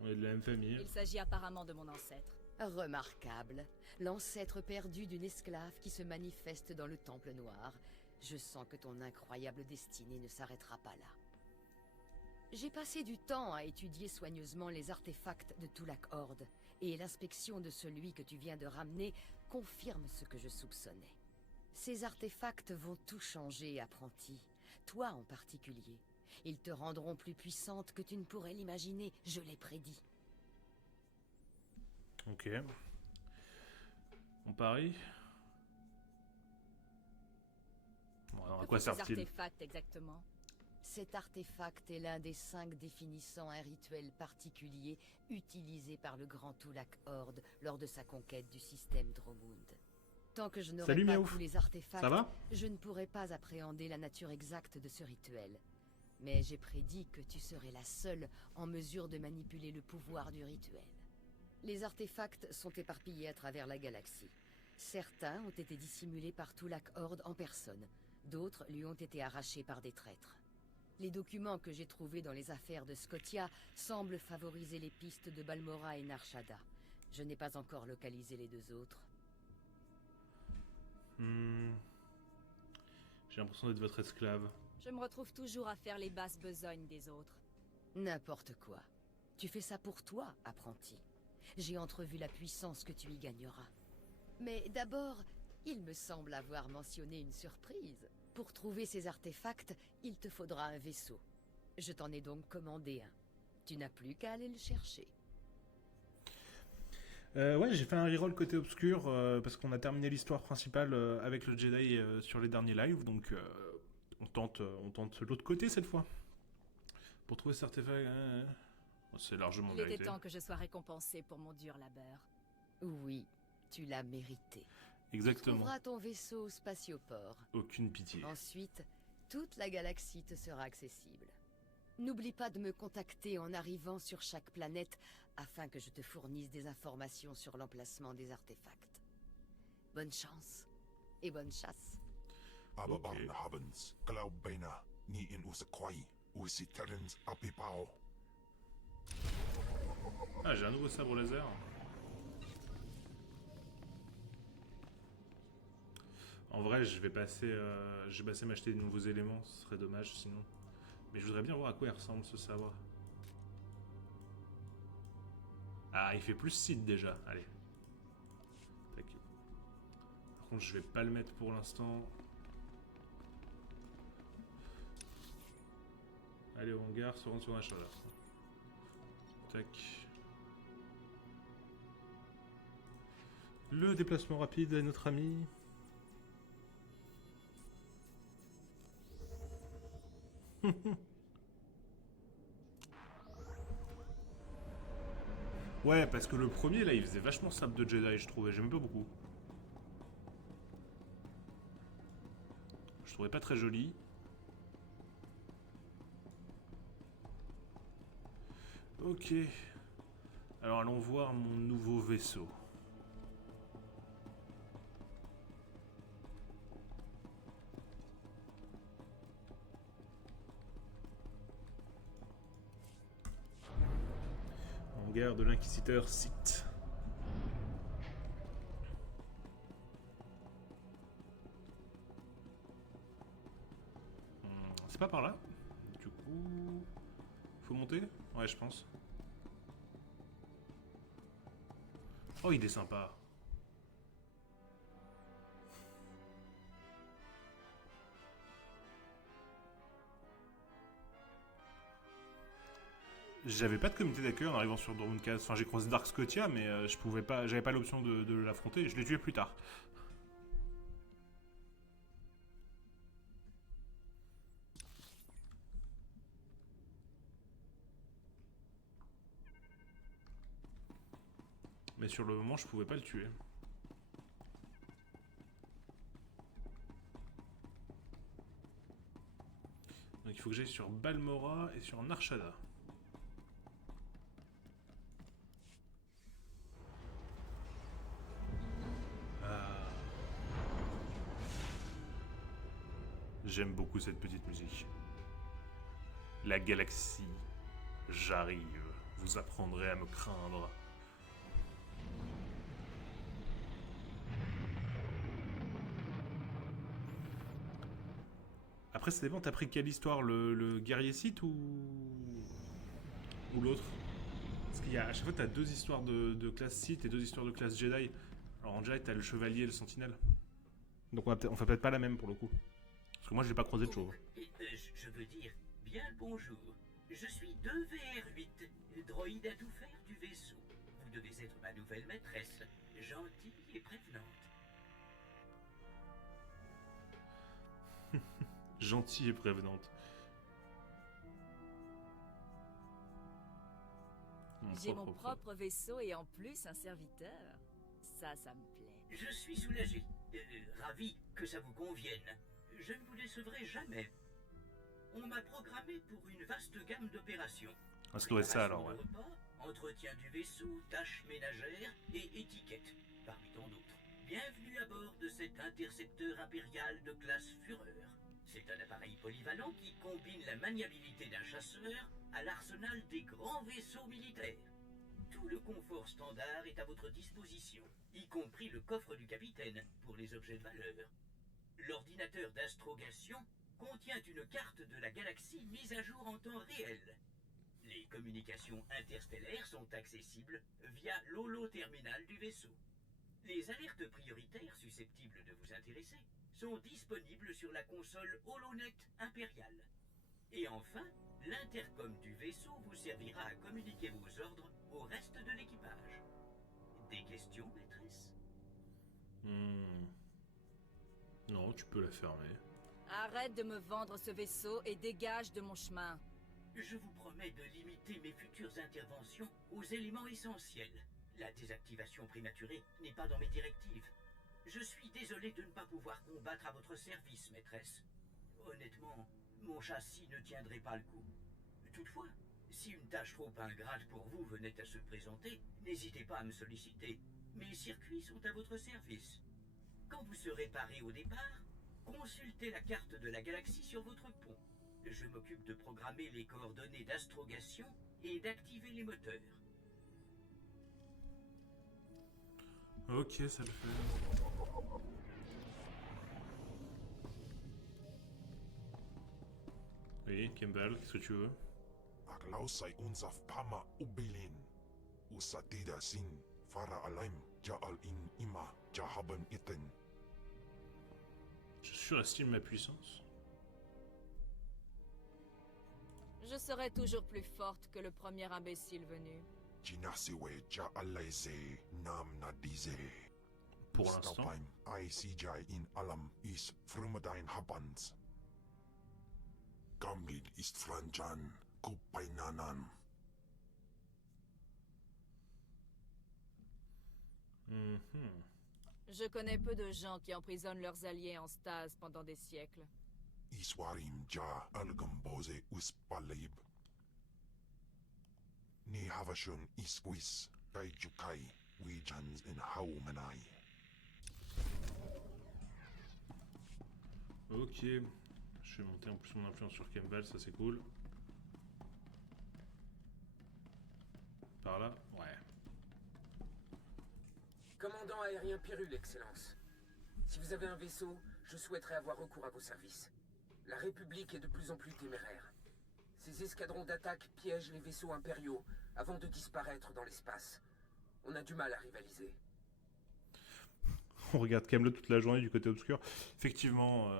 On est de la même famille. Il s'agit apparemment de mon ancêtre. Remarquable. L'ancêtre perdu d'une esclave qui se manifeste dans le Temple Noir. Je sens que ton incroyable destinée ne s'arrêtera pas là. J'ai passé du temps à étudier soigneusement les artefacts de Tulak Horde, et l'inspection de celui que tu viens de ramener confirme ce que je soupçonnais. Ces artefacts vont tout changer, apprenti. Toi en particulier. Ils te rendront plus puissante que tu ne pourrais l'imaginer, je l'ai prédit. Ok. On parie. Bon, alors à quoi Que font ces sert-il? artefacts exactement? Cet artefact est l'un des 5 définissant un rituel particulier utilisé par le grand Tulak Horde lors de sa conquête du système Dromund. Tant que je n'aurai Salut, pas Miaouf. tous les artefacts, Ça va? je ne pourrai pas appréhender la nature exacte de ce rituel. Mais j'ai prédit que tu serais la seule en mesure de manipuler le pouvoir du rituel. Les artefacts sont éparpillés à travers la galaxie. Certains ont été dissimulés par Tulak Horde en personne. D'autres lui ont été arrachés par des traîtres. Les documents que j'ai trouvés dans les affaires de Scotia semblent favoriser les pistes de Balmora et Narshada. Je n'ai pas encore localisé les deux autres. J'ai l'impression d'être votre esclave. Je me retrouve toujours à faire les basses besognes des autres. N'importe quoi. Tu fais ça pour toi, apprenti. J'ai entrevu la puissance que tu y gagneras. Mais d'abord, il me semble avoir mentionné une surprise. Pour trouver ces artefacts, il te faudra un vaisseau. Je t'en ai donc commandé un. Tu n'as plus qu'à aller le chercher. Ouais, j'ai fait un reroll côté obscur parce qu'on a terminé l'histoire principale avec le Jedi sur les derniers lives, donc on tente l'autre côté cette fois. Pour trouver cet artefact, c'est largement Il mérité. était temps que je sois récompensé pour mon dur labeur. Oui, tu l'as mérité. Exactement. Tu trouveras ton vaisseau au spatioport. Aucune pitié. Ensuite, toute la galaxie te sera accessible. N'oublie pas de me contacter en arrivant sur chaque planète afin que je te fournisse des informations sur l'emplacement des artefacts. Bonne chance et bonne chasse. Ok. Ah, j'ai un nouveau sabre laser. En vrai, je vais passer m'acheter de nouveaux éléments, ce serait dommage sinon. Mais je voudrais bien voir à quoi il ressemble ce sabre. Ah, il fait plus Sith déjà, allez. Tac. Par contre, je vais pas le mettre pour l'instant. Allez au hangar, se rendre sur l'achat là. Tac. Le déplacement rapide à notre ami. Ouais, parce que le premier là il faisait vachement sable de Jedi, je trouvais, j'aimais pas beaucoup. Je trouvais pas très joli. Ok. Alors allons voir mon nouveau vaisseau. Hangar de l'inquisiteur Sith. C'est pas par là. Du coup... Faut monter? Ouais, je pense. Oh, il est sympa. J'avais pas de comité d'accueil en arrivant sur Dormcast. Enfin, j'ai croisé Dark Scotia, mais je pouvais pas, j'avais pas l'option de l'affronter. Je l'ai tué plus tard. Mais sur le moment, je pouvais pas le tuer. Donc il faut que j'aille sur Balmora et sur Narshada. J'aime beaucoup cette petite musique. La galaxie, j'arrive. Vous apprendrez à me craindre. Après, ça dépend, t'as pris quelle histoire, le guerrier Sith ou l'autre? Parce qu'il y a, à chaque fois, t'as deux histoires de classe Sith et deux histoires de classe Jedi. Alors en Jedi, t'as le chevalier et le sentinelle. Donc on fait peut-être pas la même pour le coup. Parce que moi, j'ai pas croisé de chauve. Je veux dire, bien le bonjour. Je suis 2VR8, droïde à tout faire du vaisseau. Vous devez être ma nouvelle maîtresse, gentille et prévenante. Gentille et prévenante. J'ai mon propre vaisseau et en plus un serviteur. Ça me plaît. Je suis soulagé. Ravi que ça vous convienne. Je ne vous décevrai jamais. On m'a programmé pour une vaste gamme d'opérations. Ah, ça doit être ça alors, ouais. Repas, entretien du vaisseau, tâches ménagères et étiquettes, parmi tant d'autres. Bienvenue à bord de cet intercepteur impérial de classe Fureur. C'est un appareil polyvalent qui combine la maniabilité d'un chasseur à l'arsenal des grands vaisseaux militaires. Tout le confort standard est à votre disposition, y compris le coffre du capitaine pour les objets de valeur. L'ordinateur d'astrogation contient une carte de la galaxie mise à jour en temps réel. Les communications interstellaires sont accessibles via l'holo-terminal du vaisseau. Les alertes prioritaires susceptibles de vous intéresser sont disponibles sur la console HoloNet impériale. Et enfin, l'intercom du vaisseau vous servira à communiquer vos ordres au reste de l'équipage. Des questions, maîtresse? Non, tu peux la fermer. Arrête de me vendre ce vaisseau et dégage de mon chemin. Je vous promets de limiter mes futures interventions aux éléments essentiels. La désactivation prématurée n'est pas dans mes directives. Je suis désolé de ne pas pouvoir combattre à votre service, maîtresse. Honnêtement, mon châssis ne tiendrait pas le coup. Toutefois, si une tâche trop ingrate pour vous venait à se présenter, n'hésitez pas à me solliciter. Mes circuits sont à votre service. Quand vous serez paré au départ, consultez la carte de la galaxie sur votre pont. Je m'occupe de programmer les coordonnées d'astrogation et d'activer les moteurs. Ok, ça le fait. Oui, Kembal, qu'est-ce que tu veux? Aklausay unsaf pama ubilin. Usatida sin fara alaim ja'al in ima jahaban iten. Je surestime ma puissance. Je serai toujours plus forte que le premier imbécile venu. Jinasiwe ja'alaise nam nadize. Pour l'instant. ICJ in alam is frumadine habans. Gamlid ist franjan kupainanan. Je connais peu de gens qui emprisonnent leurs alliés en stase pendant des siècles. Iswarim ja algamboze uspalib. Ni havashun isquis kaijukai wijans in haumanai. Ok. Je vais monter en plus mon influence sur Kembal, ça c'est cool. Par là? Ouais. Commandant aérien Pyrrhul, Excellence. Si vous avez un vaisseau, je souhaiterais avoir recours à vos services. La République est de plus en plus téméraire. Ces escadrons d'attaque piègent les vaisseaux impériaux avant de disparaître dans l'espace. On a du mal à rivaliser. On regarde Camelot toute la journée du côté obscur. Effectivement,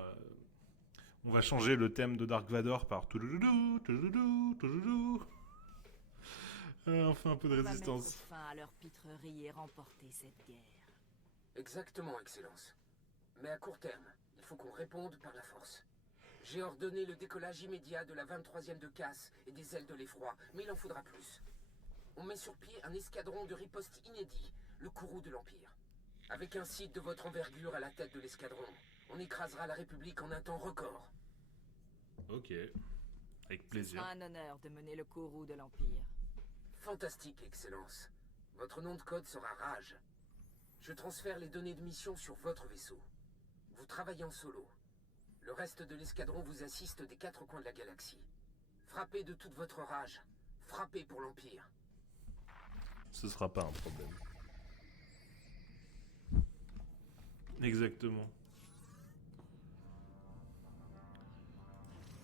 on va changer le thème de Dark Vador par touloudou, touloudou, touloudou. On fait un peu de résistance. On va mettre fin à leur pitrerie et remporter cette guerre. Exactement, Excellence. Mais à court terme, il faut qu'on réponde par la force. J'ai ordonné le décollage immédiat de la 23e de casse et des ailes de l'effroi, mais il en faudra plus. On met sur pied un escadron de riposte inédit, le Kourou de l'Empire. Avec un site de votre envergure à la tête de l'escadron, on écrasera la République en un temps record. Ok, avec Ce plaisir. sera un honneur de mener le Kourou de l'Empire. Fantastique, Excellence. Votre nom de code sera Rage. Je transfère les données de mission sur votre vaisseau. Vous travaillez en solo. Le reste de l'escadron vous assiste des 4 coins de la galaxie. Frappez de toute votre rage. Frappez pour l'Empire. Ce sera pas un problème. Exactement.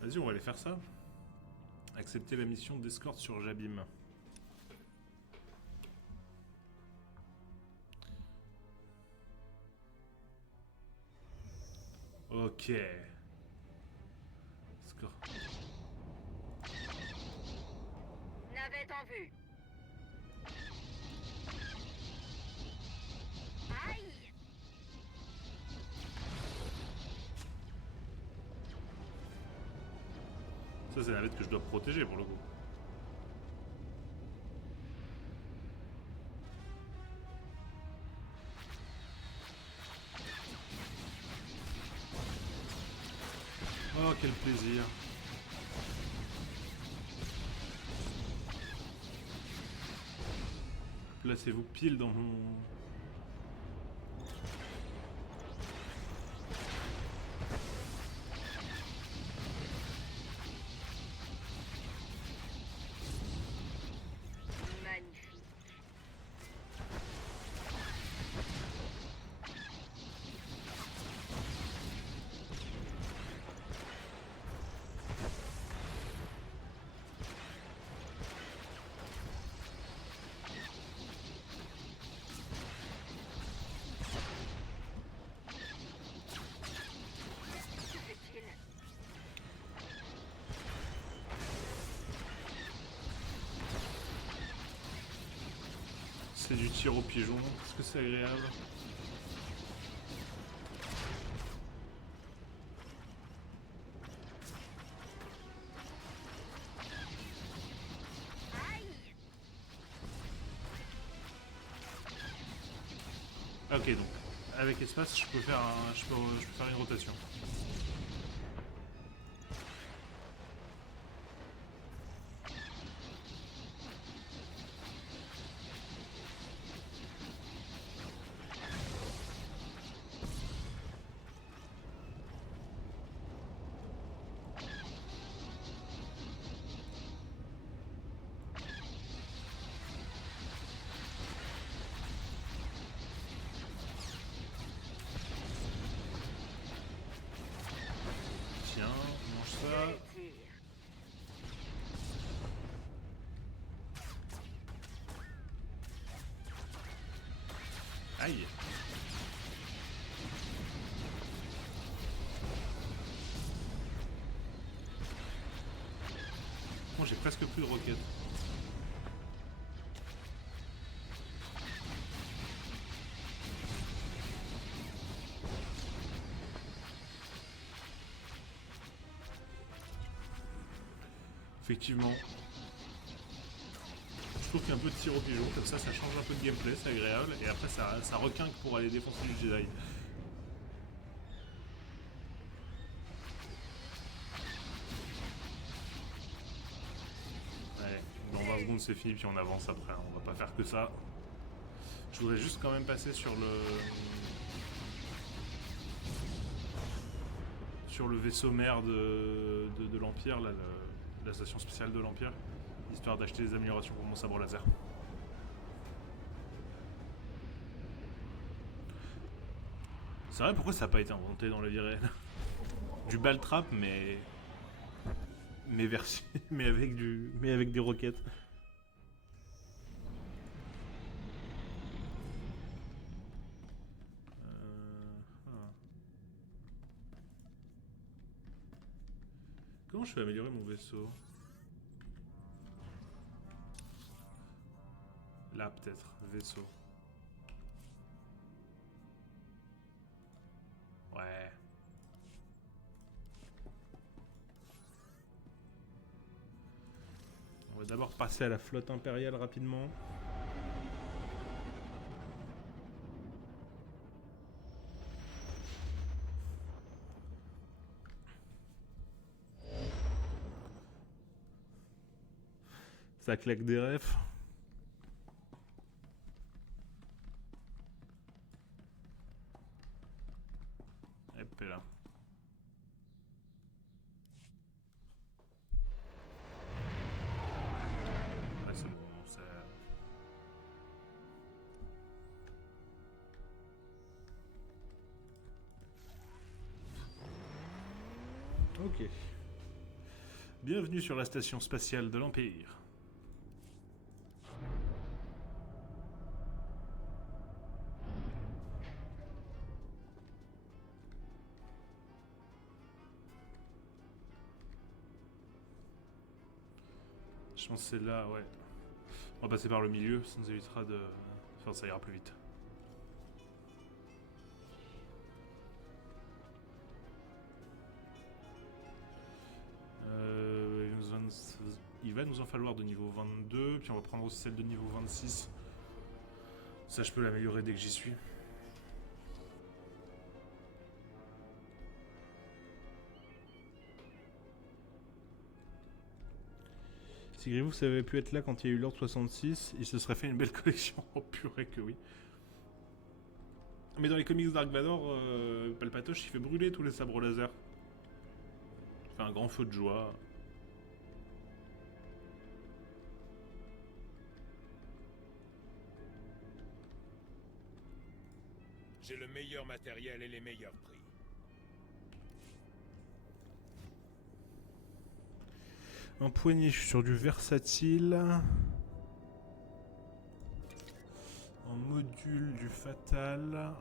Vas-y, on va aller faire ça. Accepter la mission d'escorte sur Jabim. Ok. Score. Navette en vue. Aïe! Ça, c'est la navette que je dois protéger pour le coup. Oh, quel plaisir. Placez-vous pile dans mon... Magnifique. C'est du tir au pigeon. Est-ce que c'est agréable? Ok, donc avec espace, je peux faire je peux faire une rotation. Tiens, on mange ça. Aïe. Bon, j'ai presque plus de roquettes. Effectivement. Je trouve qu'il y a un peu de tir au pigeon, comme ça change un peu de gameplay, c'est agréable, et après ça requinque pour aller défoncer du Jedi. Allez, dans 20 secondes c'est fini, puis on avance après, hein. On va pas faire que ça. Je voudrais juste quand même passer sur le vaisseau mère de l'Empire, là, la station spéciale de l'Empire, histoire d'acheter des améliorations pour mon sabre laser. C'est vrai, pourquoi ça n'a pas été inventé dans la vie réelle? Du ball trap, mais avec des roquettes. Comment je vais améliorer mon vaisseau? Là peut-être, vaisseau. Ouais. On va d'abord passer à la flotte impériale rapidement. Ça claque des refs. Hop là. Ouais, c'est bon, ça... Ok. Bienvenue sur la station spatiale de l'Empire. Je pense que c'est là, ouais. On va passer par le milieu, ça nous évitera de... Enfin, ça ira plus vite. Il va nous en falloir de niveau 22, puis on va prendre aussi celle de niveau 26. Ça, je peux l'améliorer dès que j'y suis. Si Grievous avait pu être là quand il y a eu l'ordre 66, il se serait fait une belle collection. Oh purée que oui. Mais dans les comics Dark Vador, Palpatoche il fait brûler tous les sabres laser. Il fait un grand feu de joie. J'ai le meilleur matériel et les meilleurs prix. Un poignet, je suis sur du versatile. En module, du fatal.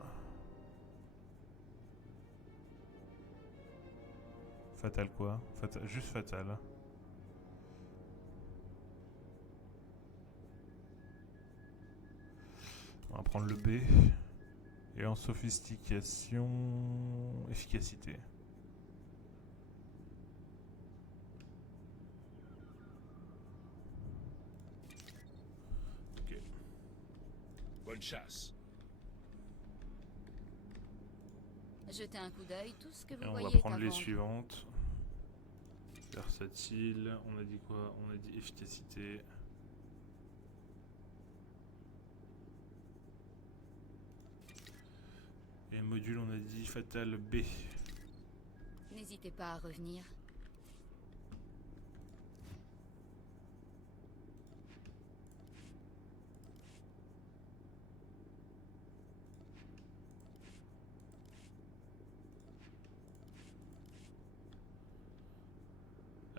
Fatal quoi? Juste fatal. va prendre le B. Et en sophistication... efficacité. Ok. Bonne chasse. Jetez un coup d'œil, tout ce que vous Et on voyez va est à prendre les vendre. suivantes. Versatile, on a dit quoi? On a dit efficacité. Et module, on a dit fatal B. N'hésitez pas à revenir.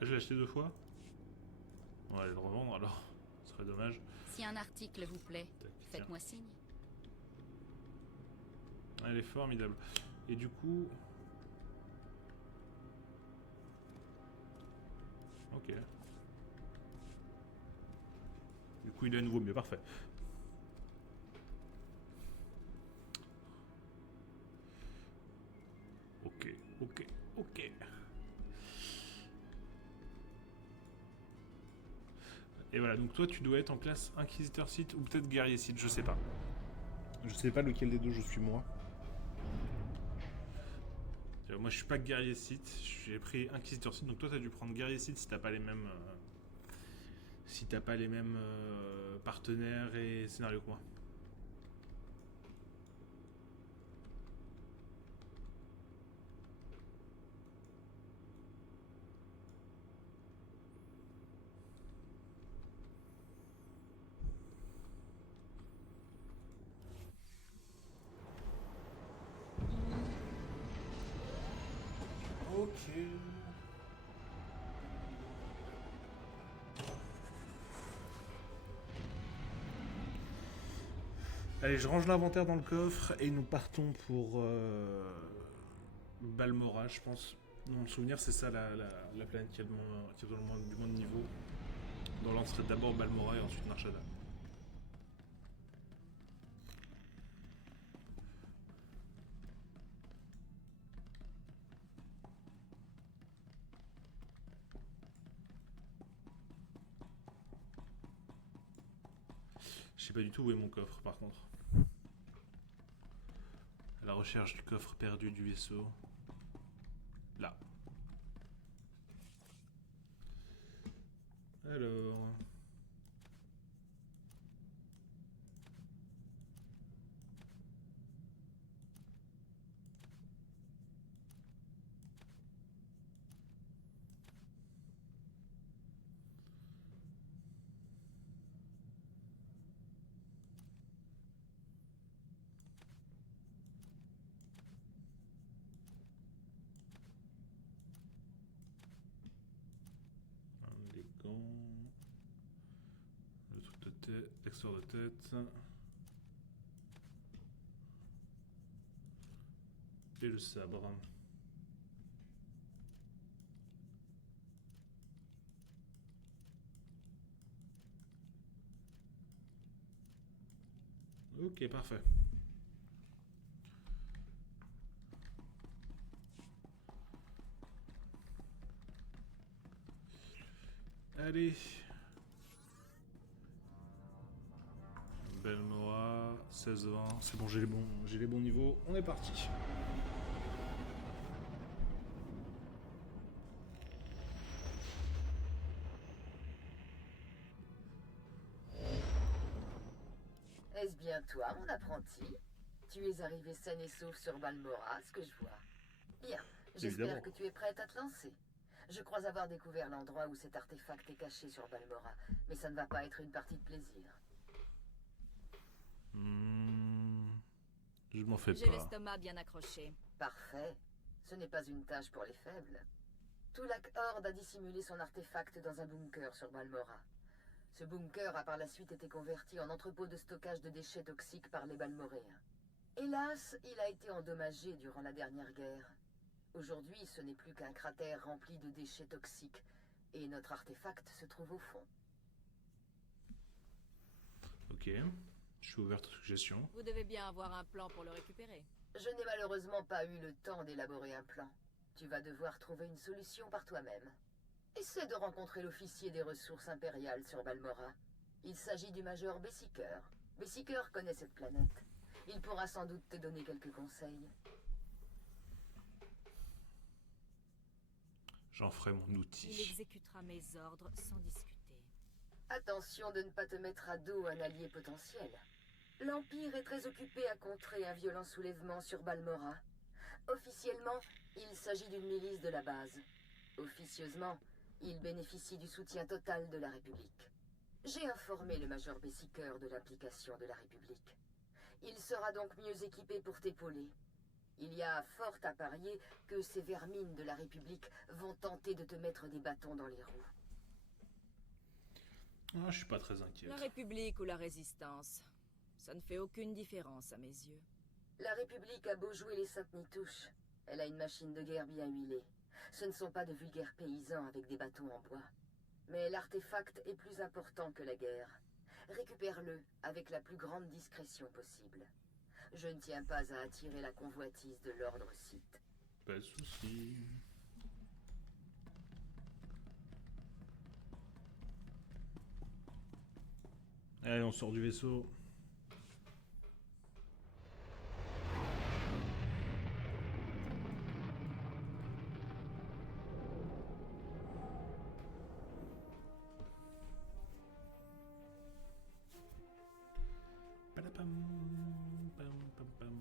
Ah, je l'ai acheté 2 fois? On va aller le revendre alors. Ce serait dommage. Si un article vous plaît, Tiens. faites-moi signe. Elle est formidable. Et du coup... Ok. Du coup, il est à nouveau mieux. Parfait. Ok, ok, ok. Et voilà, donc toi, tu dois être en classe Inquisiteur Sith ou peut-être Guerrier Sith, je sais pas. Je sais pas lequel des deux je suis moi. Moi, je suis pas Guerrier Sith, j'ai pris Inquisiteur Sith, donc toi, t'as dû prendre Guerrier Sith si t'as pas les mêmes... si t'as pas les mêmes partenaires et scénarios que moi. Ok. Allez, je range l'inventaire dans le coffre et nous partons pour Balmora, je pense. Dans mon souvenir, c'est ça la planète qui a, qui a du moins de niveau. Dans l'ordre, serait d'abord Balmora et ensuite Narshada. Je sais pas du tout où est mon coffre par contre. À la recherche du coffre perdu du vaisseau. Là. Alors... les gants... Le truc de tête... L'extort de tête... Et le sabre. Ok, parfait. Allez. Balmora, 16-20. C'est bon, j'ai les bons niveaux. On est parti. Est-ce bien toi, mon apprenti? Tu es arrivé sain et sauf sur Balmora, ce que je vois. Bien, j'espère que tu es prête à te lancer. Je crois avoir découvert l'endroit où cet artefact est caché sur Balmora, mais ça ne va pas être une partie de plaisir. Je m'en fais pas. J'ai l'estomac bien accroché. Parfait. Ce n'est pas une tâche pour les faibles. Tulak Horde a dissimulé son artefact dans un bunker sur Balmora. Ce bunker a par la suite été converti en entrepôt de stockage de déchets toxiques par les Balmoréens. Hélas, il a été endommagé durant la dernière guerre. Aujourd'hui, ce n'est plus qu'un cratère rempli de déchets toxiques, et notre artefact se trouve au fond. Ok. Je suis ouverte aux suggestions. Vous devez bien avoir un plan pour le récupérer. Je n'ai malheureusement pas eu le temps d'élaborer un plan. Tu vas devoir trouver une solution par toi-même. Essaie de rencontrer l'officier des ressources impériales sur Balmora. Il s'agit du major Besseeker. Besseeker connaît cette planète. Il pourra sans doute te donner quelques conseils. J'en ferai mon Il outil. exécutera mes ordres sans discuter. Attention de ne pas te mettre à dos un allié potentiel. L'Empire est très occupé à contrer un violent soulèvement sur Balmora. Officiellement, il s'agit d'une milice de la base. Officieusement, il bénéficie du soutien total de la République. J'ai informé le major Besseeker de l'implication de la République. Il sera donc mieux équipé pour t'épauler. Il y a fort à parier que ces vermines de la République vont tenter de te mettre des bâtons dans les roues. Ah, je suis pas très inquiet. La République ou la Résistance, ça ne fait aucune différence à mes yeux. La République a beau jouer les saintes nitouches. Elle a une machine de guerre bien huilée. Ce ne sont pas de vulgaires paysans avec des bâtons en bois. Mais l'artefact est plus important que la guerre. Récupère-le avec la plus grande discrétion possible. Je ne tiens pas à attirer la convoitise de l'ordre Sith. Pas de soucis. Allez, on sort du vaisseau. Padapam, pam, pam, pam.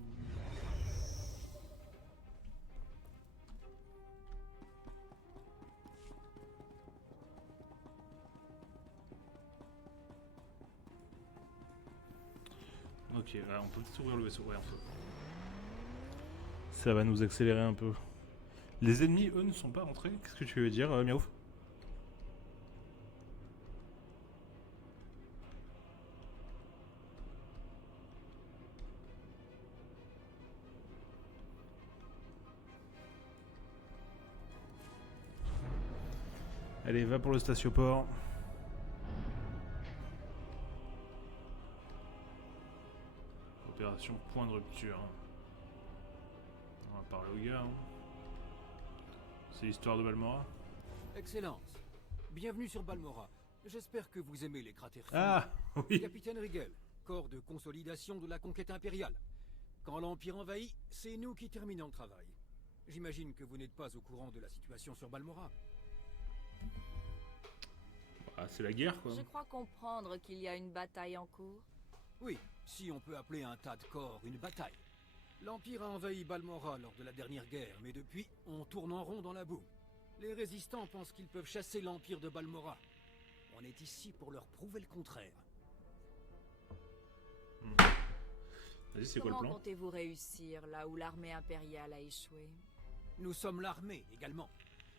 Ok, là, on peut peut-être ouvrir le vaisseau. Ouais, on peut. Ça va nous accélérer un peu. Les ennemis, eux, ne sont pas rentrés. Qu'est-ce que tu veux dire, Miaouf? Allez, va pour le statioport. Opération point de rupture. On va parler au gars. Hein. C'est l'histoire de Balmora. Excellence, bienvenue sur Balmora. J'espère que vous aimez les cratères. Ah, oui. Capitaine Rigel, corps de consolidation de la conquête impériale. Quand l'Empire envahit, c'est nous qui terminons le travail. J'imagine que vous n'êtes pas au courant de la situation sur Balmora. Ah, c'est la guerre, quoi. Je crois comprendre qu'il y a une bataille en cours. Oui, si on peut appeler un tas de corps une bataille. L'Empire a envahi Balmora lors de la dernière guerre, mais depuis, on tourne en rond dans la boue. Les résistants pensent qu'ils peuvent chasser l'Empire de Balmora. On est ici pour leur prouver le contraire. Vas-y, c'est quoi le Comment plan? comptez-vous réussir là où l'armée impériale a échoué? Nous sommes l'armée également.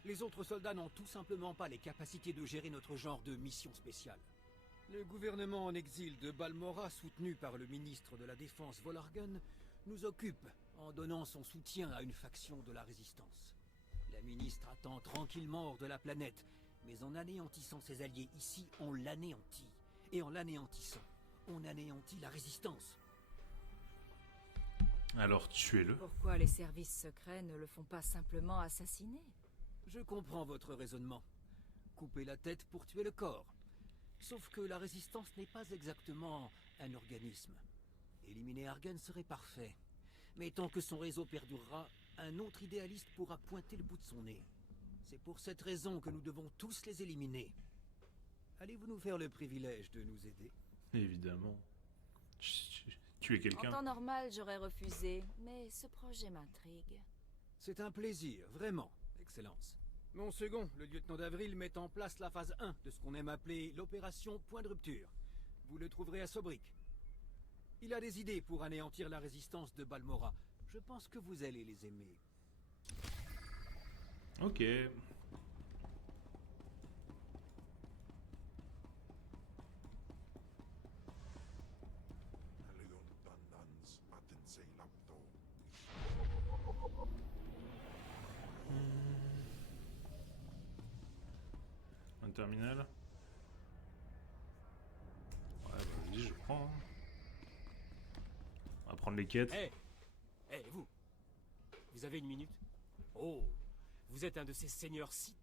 Les autres soldats n'ont tout simplement pas les capacités de gérer notre genre de mission spéciale. Le gouvernement en exil de Balmora, soutenu par le ministre de la Défense Volargen, nous occupe en donnant son soutien à une faction de la résistance. La ministre attend tranquillement hors de la planète, mais en anéantissant ses alliés ici, on l'anéantit. Et en l'anéantissant, on anéantit la résistance. Alors tuez-le. Pourquoi les services secrets ne le font pas simplement assassiner? Je comprends votre raisonnement. Couper la tête pour tuer le corps. Sauf que la résistance n'est pas exactement un organisme. Éliminer Argen serait parfait. Mais tant que son réseau perdurera, un autre idéaliste pourra pointer le bout de son nez. C'est pour cette raison que nous devons tous les éliminer. Allez-vous nous faire le privilège de nous aider? Évidemment. Tuer quelqu'un. En temps normal, j'aurais refusé, mais ce projet m'intrigue. C'est un plaisir, vraiment, Excellence. Mon second, le lieutenant d'Avril, met en place la phase 1 de ce qu'on aime appeler l'opération point de rupture. Vous le trouverez à Sobrik. Il a des idées pour anéantir la résistance de Balmora. Je pense que vous allez les aimer. Ok. Un terminal. Ouais, bah, vas-y, je prends. Hein. On va prendre les quêtes. Hé, vous. Vous avez une minute? Oh, vous êtes un de ces seigneurs Sith.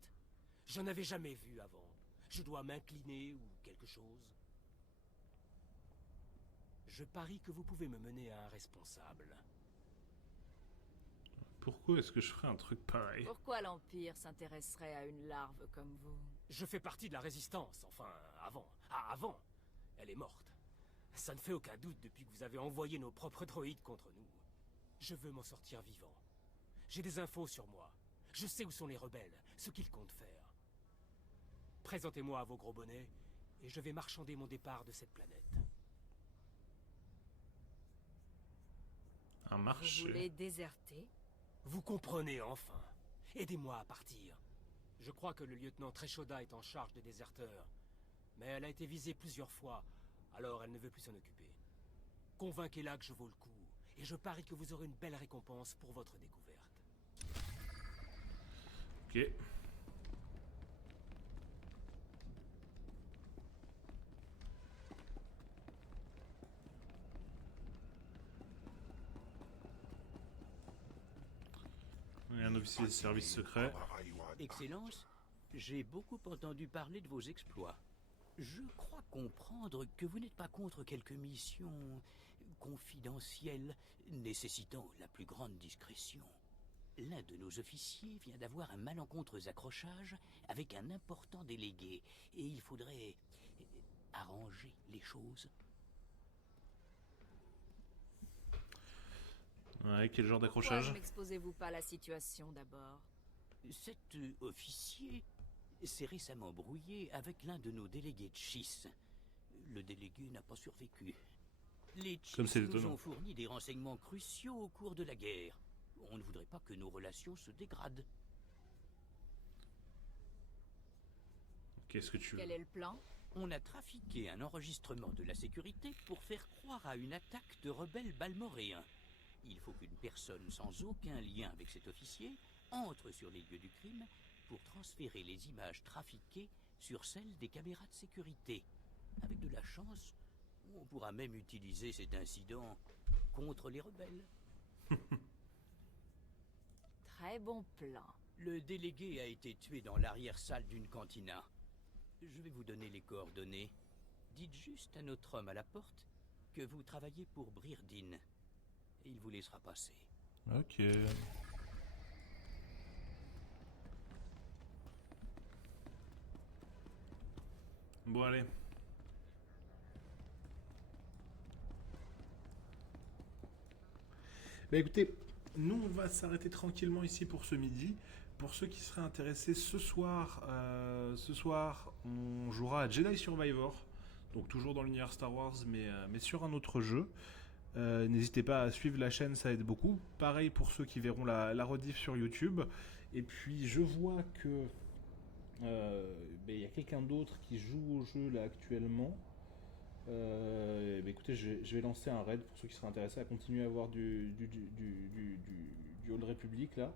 J'en avais jamais vu avant. Je dois m'incliner ou quelque chose? Je parie que vous pouvez me mener à un responsable. Pourquoi est-ce que je ferais un truc pareil? Pourquoi l'Empire s'intéresserait à une larve comme vous? Je fais partie de la Résistance, enfin, avant. Ah, avant. Elle est morte. Ça ne fait aucun doute depuis que vous avez envoyé nos propres droïdes contre nous. Je veux m'en sortir vivant. J'ai des infos sur moi. Je sais où sont les rebelles, ce qu'ils comptent faire. Présentez-moi à vos gros bonnets, et je vais marchander mon départ de cette planète. Un marché. Vous voulez déserter? Vous comprenez enfin. Aidez-moi à partir. Je crois que le lieutenant Treshoda est en charge des déserteurs. Mais elle a été visée plusieurs fois, alors elle ne veut plus s'en occuper. Convainquez-la que je vaux le coup, et je parie que vous aurez une belle récompense pour votre découverte. Ok. On est un officier de service secret. Excellence, j'ai beaucoup entendu parler de vos exploits. Je crois comprendre que vous n'êtes pas contre quelques missions confidentielles nécessitant la plus grande discrétion. L'un de nos officiers vient d'avoir un malencontreux accrochage avec un important délégué, et il faudrait arranger les choses. Ouais, quel genre Pourquoi d'accrochage? ne m'exposez-vous pas la situation d'abord? Cet officier s'est récemment brouillé avec l'un de nos délégués de Chiss. Le délégué n'a pas survécu. Les Comme Chiss c'est nous étonnant. ont fourni des renseignements cruciaux au cours de la guerre. On ne voudrait pas que nos relations se dégradent. Qu'est-ce que tu veux? Quel est le plan? On a trafiqué un enregistrement de la sécurité pour faire croire à une attaque de rebelles balmoréens. Il faut qu'une personne sans aucun lien avec cet officier entre sur les lieux du crime pour transférer les images trafiquées sur celles des caméras de sécurité. Avec de la chance, on pourra même utiliser cet incident contre les rebelles. Très bon plan. Le délégué a été tué dans l'arrière-salle d'une cantina. Je vais vous donner les coordonnées. Dites juste à notre homme à la porte que vous travaillez pour Brirdin. Et il vous laissera passer. Ok. Bon, allez. Bah écoutez, nous on va s'arrêter tranquillement ici pour ce midi. Pour ceux qui seraient intéressés, ce soir, on jouera à Jedi Survivor. Donc toujours dans l'univers Star Wars, mais sur un autre jeu. N'hésitez pas à suivre la chaîne, ça aide beaucoup. Pareil pour ceux qui verront la rediff sur YouTube. Et puis je vois que y a quelqu'un d'autre qui joue au jeu là actuellement. Écoutez, je vais lancer un raid pour ceux qui seraient intéressés à continuer à avoir du Old Republic là.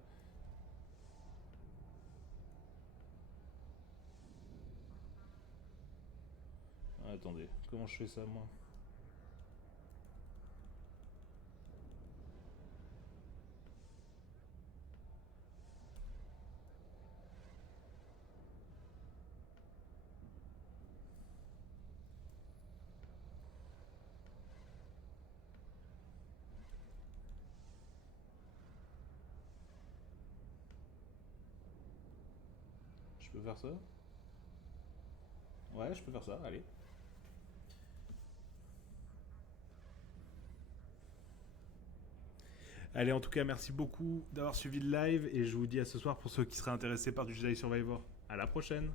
Ah, attendez, comment je fais ça moi? Je peux faire ça? Ouais, je peux faire ça, allez. Allez, en tout cas, merci beaucoup d'avoir suivi le live et je vous dis à ce soir pour ceux qui seraient intéressés par du Jedi Survivor. À la prochaine!